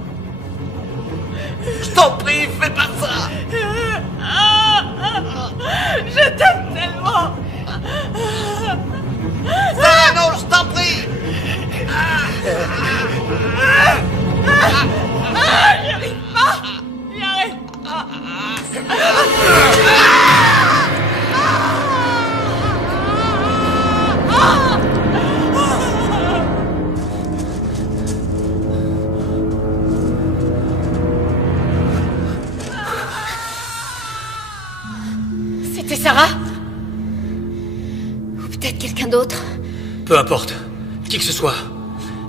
Je t'en prie, fais pas ça! Je t'aime tellement! Sarah, non, je t'en prie! J'y arrive pas! J'y arrive pas! C'était Sarah? Ou peut-être quelqu'un d'autre? Peu importe. Qui que ce soit.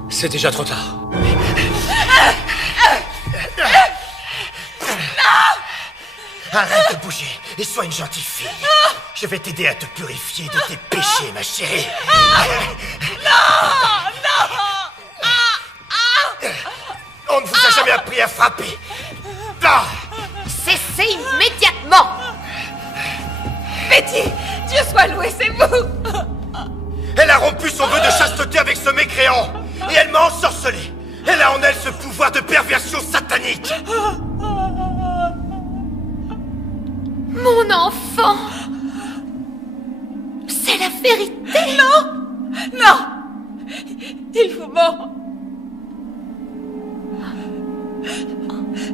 C'est déjà trop tard. Arrête de bouger et sois une gentille fille. Je vais t'aider à te purifier de tes péchés, ma chérie. Non! On ne vous a jamais appris à frapper. Cessez immédiatement! Betty, Dieu soit loué, c'est vous! Elle a rompu son vœu de chasteté avec ce mécréant. Et elle m'a ensorcelé. Elle a en elle ce pouvoir de perversion satanique. Mon enfant! C'est la vérité! Non! Non! Il vous ment!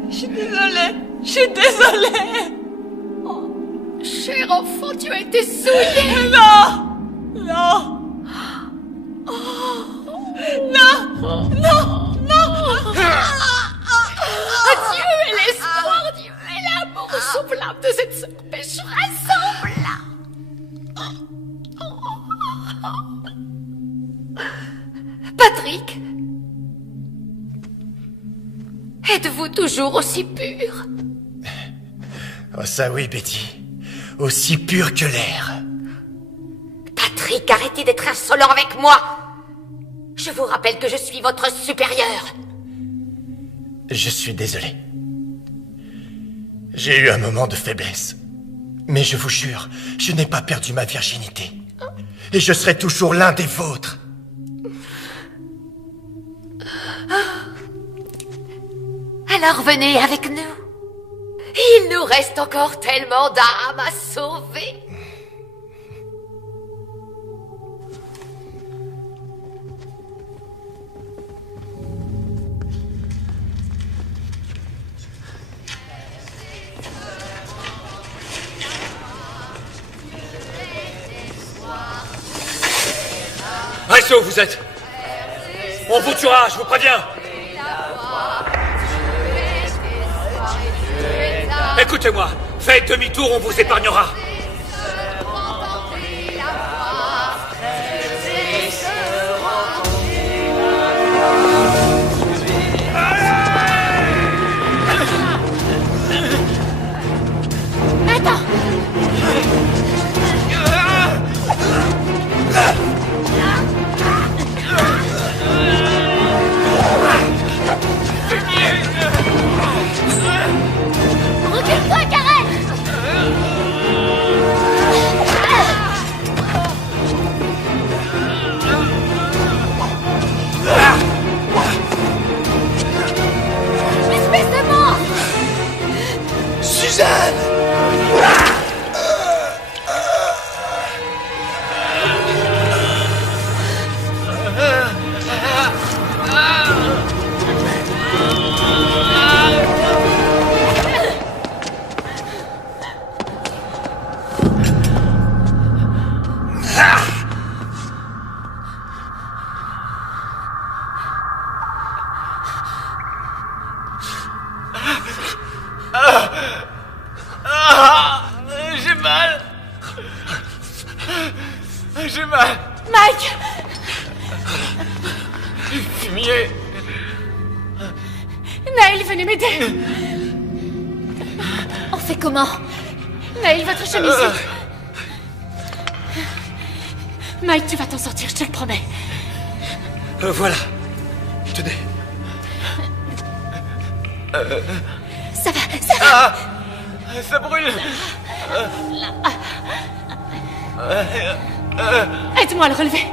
Je suis désolée! Je suis désolée! Cher enfant, tu as été souillé! Non! Non! Non! Non! Non! Dieu est l'espoir, Dieu est l'amour, souffle l'âme de cette sœur pécheresse, Patrick, êtes-vous toujours aussi pur? Oh ça oui, Betty. Aussi pur que l'air. Patrick, arrêtez d'être insolent avec moi. Je vous rappelle que je suis votre supérieur. Je suis désolé. J'ai eu un moment de faiblesse. Mais je vous jure, je n'ai pas perdu ma virginité. Et je serai toujours l'un des vôtres. Alors venez avec nous. Il nous reste encore tellement d'âmes à sauver. Restez où vous êtes. On vous tuera, je vous préviens. Écoutez-moi, faites demi-tour, on vous épargnera. Attends! Recule-toi, Karen! Espèce de mort! Suzanne! J'ai mal! J'ai mal! Mike! Fumier! Naël, venez m'aider! On fait comment? Naël, votre chemise. Mike, tu vas t'en sortir, je te le promets. Voilà. Tenez. Ça va, ça va. Ça brûle. Aide-moi à le relever.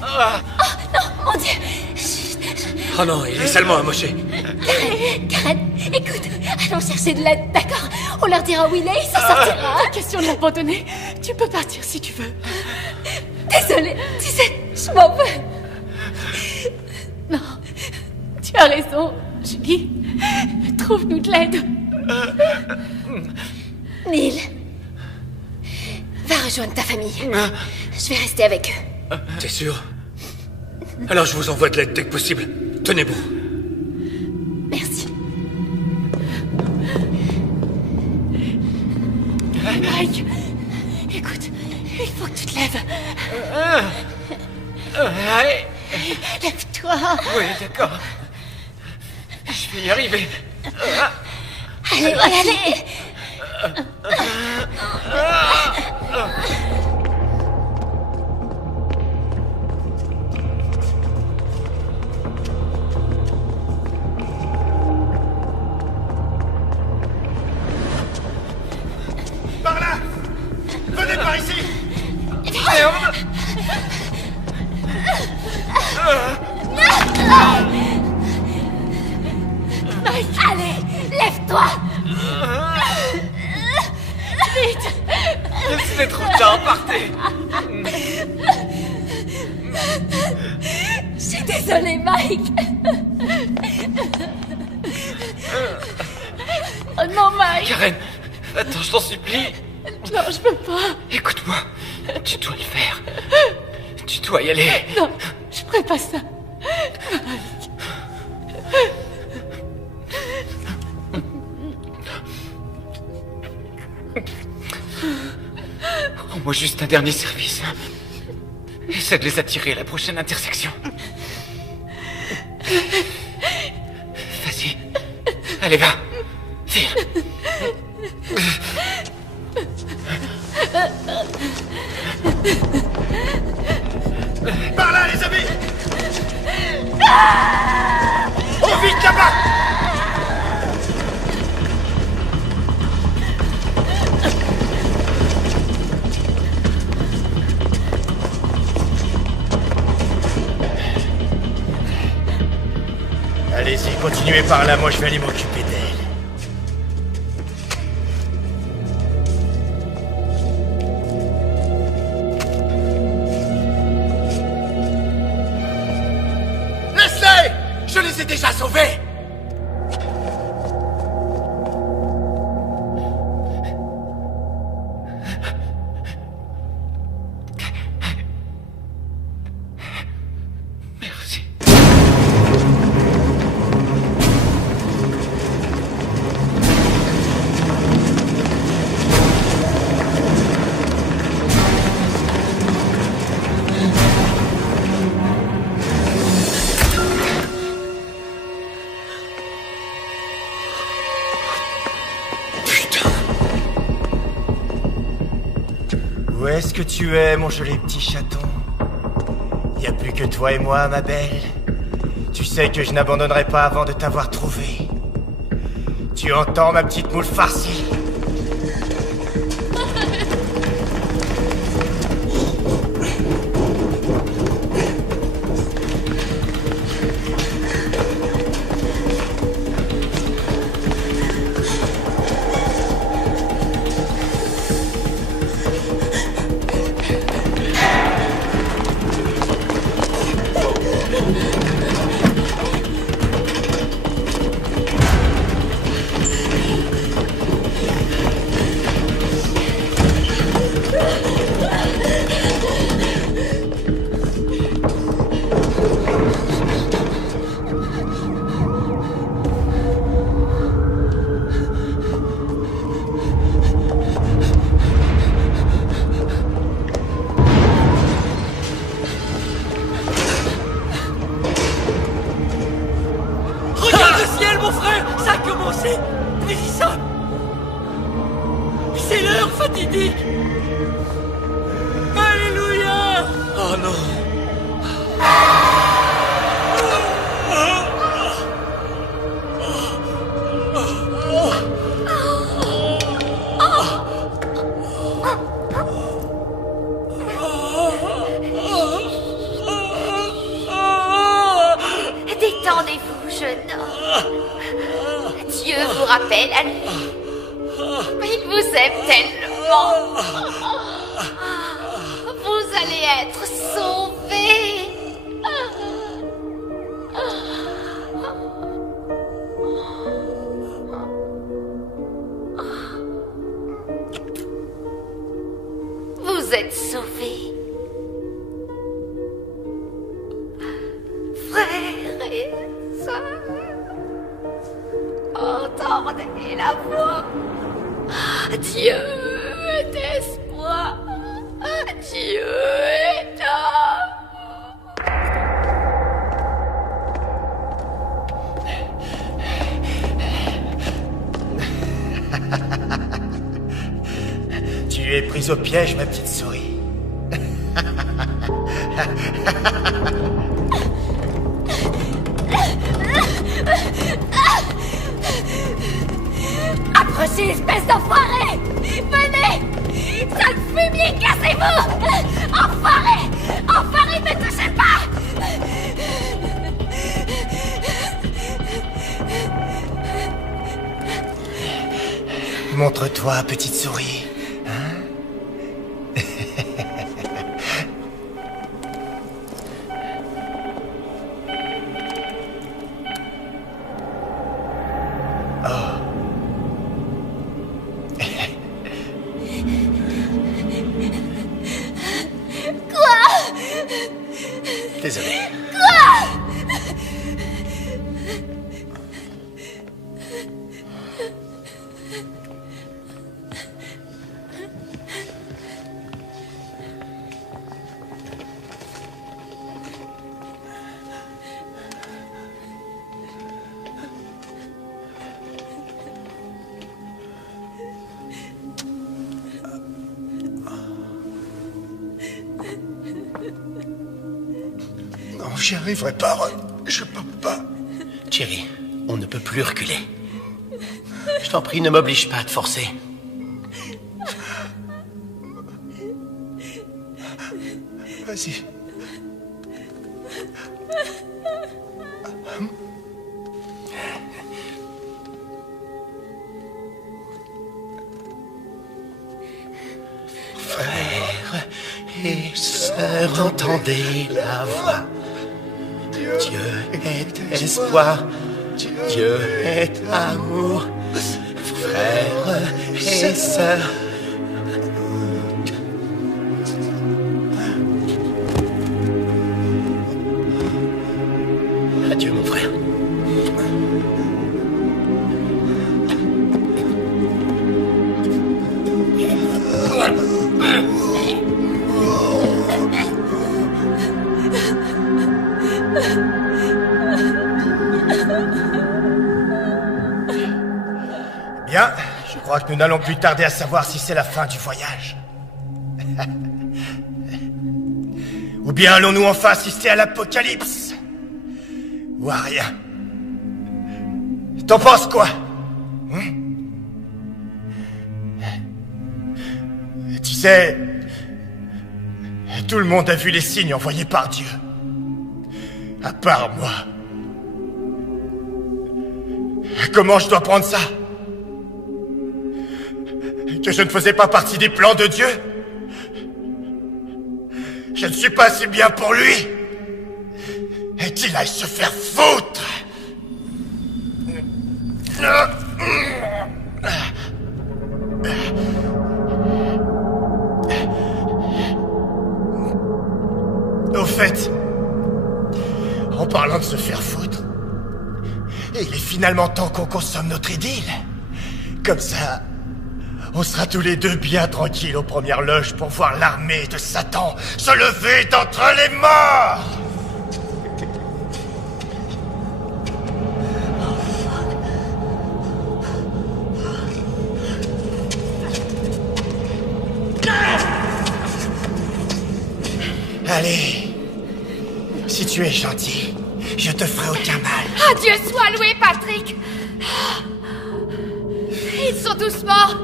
Oh non, mon Dieu. Oh non, il est salement amoché. Karen, écoute, allons chercher de l'aide, d'accord? On leur dira où il est, il s'en sortira. Pas question de l'abandonner. Tu peux partir si tu veux. Désolée, tu sais, je m'en veux. Non, tu as raison, Julie. Trouve-nous de l'aide. Neil, va rejoindre ta famille. Je vais rester avec eux. T'es sûr? Alors je vous envoie de l'aide dès que possible. Tenez bon. Merci. Mike, écoute, il faut que tu te lèves. Allez. Lève-toi. Oui, d'accord. Je vais y arriver. Allez, allez. Par là! Venez par ici! Mike, allez, lève-toi. Vite! C'est trop tard, partez! Je suis désolée, Mike. Oh non, Mike! Karen, attends, je t'en supplie. Non, je peux pas. Écoute-moi, tu dois le faire. Tu dois y aller. Non, je ferai pas ça. Mike. Rends-moi juste un dernier service. Essaie de les attirer à la prochaine intersection. Vas-y. Allez, va. File. Par là, les amis! Oh, vite là-bas! Allez-y, continuez par là, moi je vais aller m'occuper d'elle. Laisse-les! Je les ai déjà sauvés! Merci. Où est-ce que tu es, mon joli petit chaton? Y a plus que toi et moi, ma belle. Tu sais que je n'abandonnerai pas avant de t'avoir trouvé. Tu entends, ma petite moule farcie? Dieu vous rappelle à lui. Il vous aime tellement. Vous allez être sauvés. Vous êtes sauvés. Frères et sœurs, entendez la voix. Dieu est espoir. Dieu est Tu es prise au piège, ma petite souris. Approchez, espèce d'enfoiré! Venez! Sale fumier, cassez-vous! Enfoiré! Enfoiré, ne me touchez pas! Montre-toi, petite souris. Hein? Désolé. Non, j'y arriverai pas, Ron. Je peux pas. Jerry, on ne peut plus reculer. Je t'en prie, ne m'oblige pas à te forcer. Vas-y. Frères et sœurs, entendez la voix. Dieu est espoir, Dieu est amour. Frères et sœurs. Adieu, mon frère. Bien, je crois que nous n'allons plus tarder à savoir si c'est la fin du voyage. Ou bien allons-nous enfin assister à l'apocalypse? Ou à rien? T'en penses quoi? Tu sais, tout le monde a vu les signes envoyés par Dieu. À part moi. Comment je dois prendre ça? Que je ne faisais pas partie des plans de Dieu? Je ne suis pas si bien pour lui? Et qu'il aille se faire foutre! Au fait, en parlant de se faire foutre, il est finalement temps qu'on consomme notre idylle. Comme ça, on sera tous les deux bien tranquilles aux premières loges pour voir l'armée de Satan se lever d'entre les morts. Allez, si tu es gentil, je te ferai aucun mal. Ah, Dieu soit loué, Patrick! Ils sont tous morts.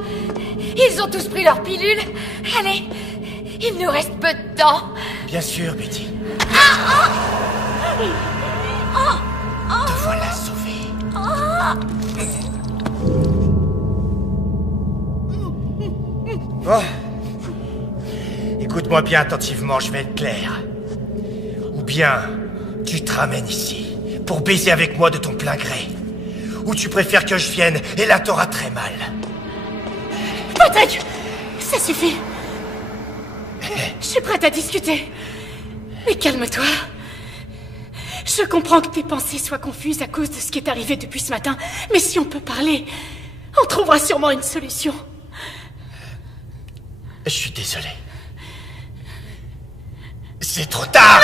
Ils ont tous pris leur pilule. Allez, il nous reste peu de temps. Bien sûr, Betty. Te voilà sauvée. Bon. Écoute-moi bien attentivement, je vais être clair. Ou bien, tu te ramènes ici pour baiser avec moi de ton plein gré. Ou tu préfères que je vienne et là t'auras très mal. Patrick, ça suffit. Je suis prête à discuter. Mais calme-toi. Je comprends que tes pensées soient confuses à cause de ce qui est arrivé depuis ce matin. Mais si on peut parler, on trouvera sûrement une solution. Je suis désolé. C'est trop tard.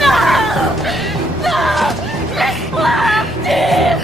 Non, laisse-moi dire.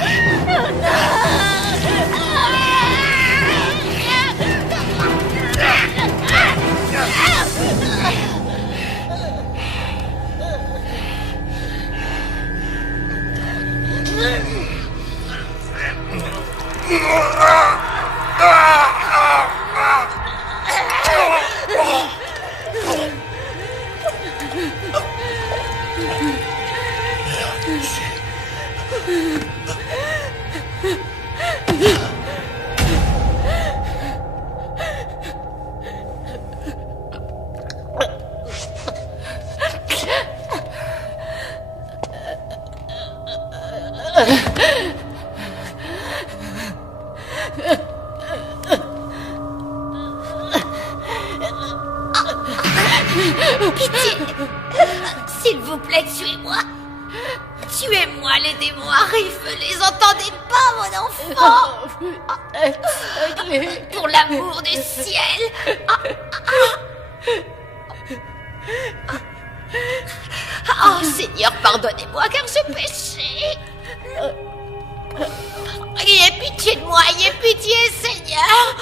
Pitié. S'il vous plaît, tuez-moi. Tuez-moi, les démons arrivent. Les entendez pas, mon enfant. Pour l'amour du ciel. Oh, Seigneur, pardonnez-moi, car j'ai péché. Ayez pitié de moi, ayez pitié, Seigneur.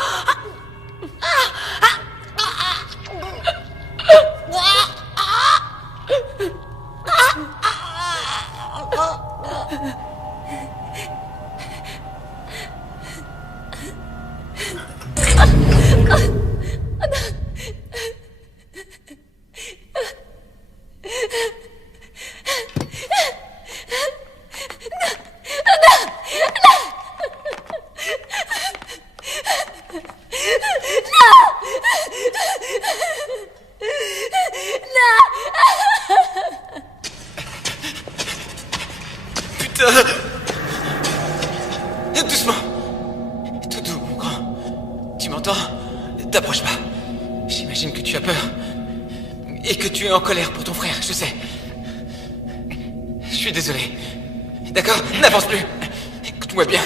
Doucement. Tout doux, mon grand. Tu m'entends? T'approches pas. J'imagine que tu as peur. Et que tu es en colère pour ton frère, je sais. Je suis désolé. D'accord? N'avance plus. Écoute-moi bien.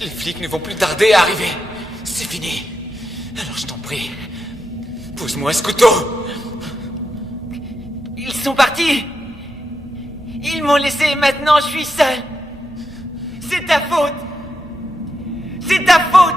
Les flics ne vont plus tarder à arriver. C'est fini. Alors je t'en prie. Pose-moi ce couteau. Ils sont partis. Ils m'ont laissé et maintenant je suis seul. C'est ta faute. C'est ta faute.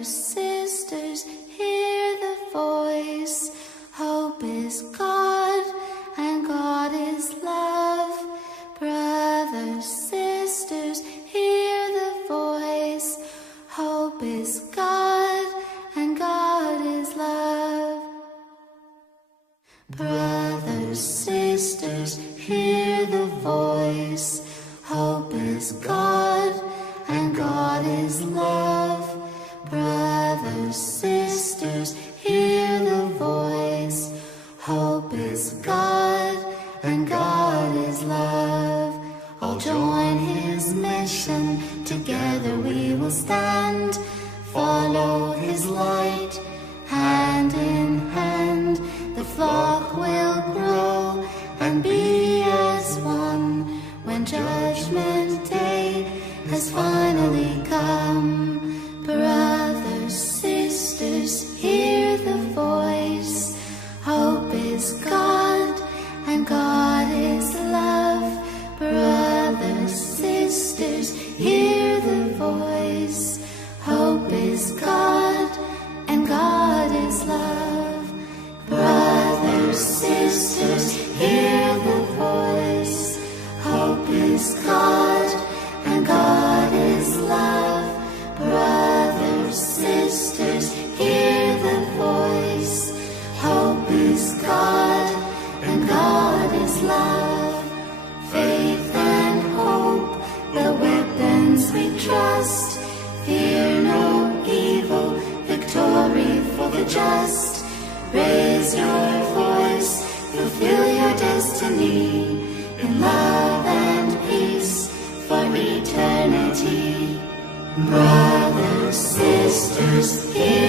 Brothers, sisters, hear the voice. Hope is God, and God is love. Brothers, sisters, hear the voice. Hope is God, and God is love. Brothers, sisters, hear the voice. Hope is God, and God is love. Brothers, sisters, hear the voice. Hope is God, and God is love. All join his mission, together we will stand. Follow his light, hand in hand. The flock will grow and be as one when Judgment Day has finally come. Brothers, sisters, hear the voice. Hope is God, and God is love. Brothers, sisters, hear the voice. Hope is God, and God is love. Brothers, sisters, hear the voice. Hope is God, and God is love. Brothers, sisters, hear the voice. Hope is God, and God is love. Faith and hope, the weapons we trust. Fear no evil, victory for the just. Raise your voice, fulfill your destiny. In love and peace for eternity. Brothers, sisters, hear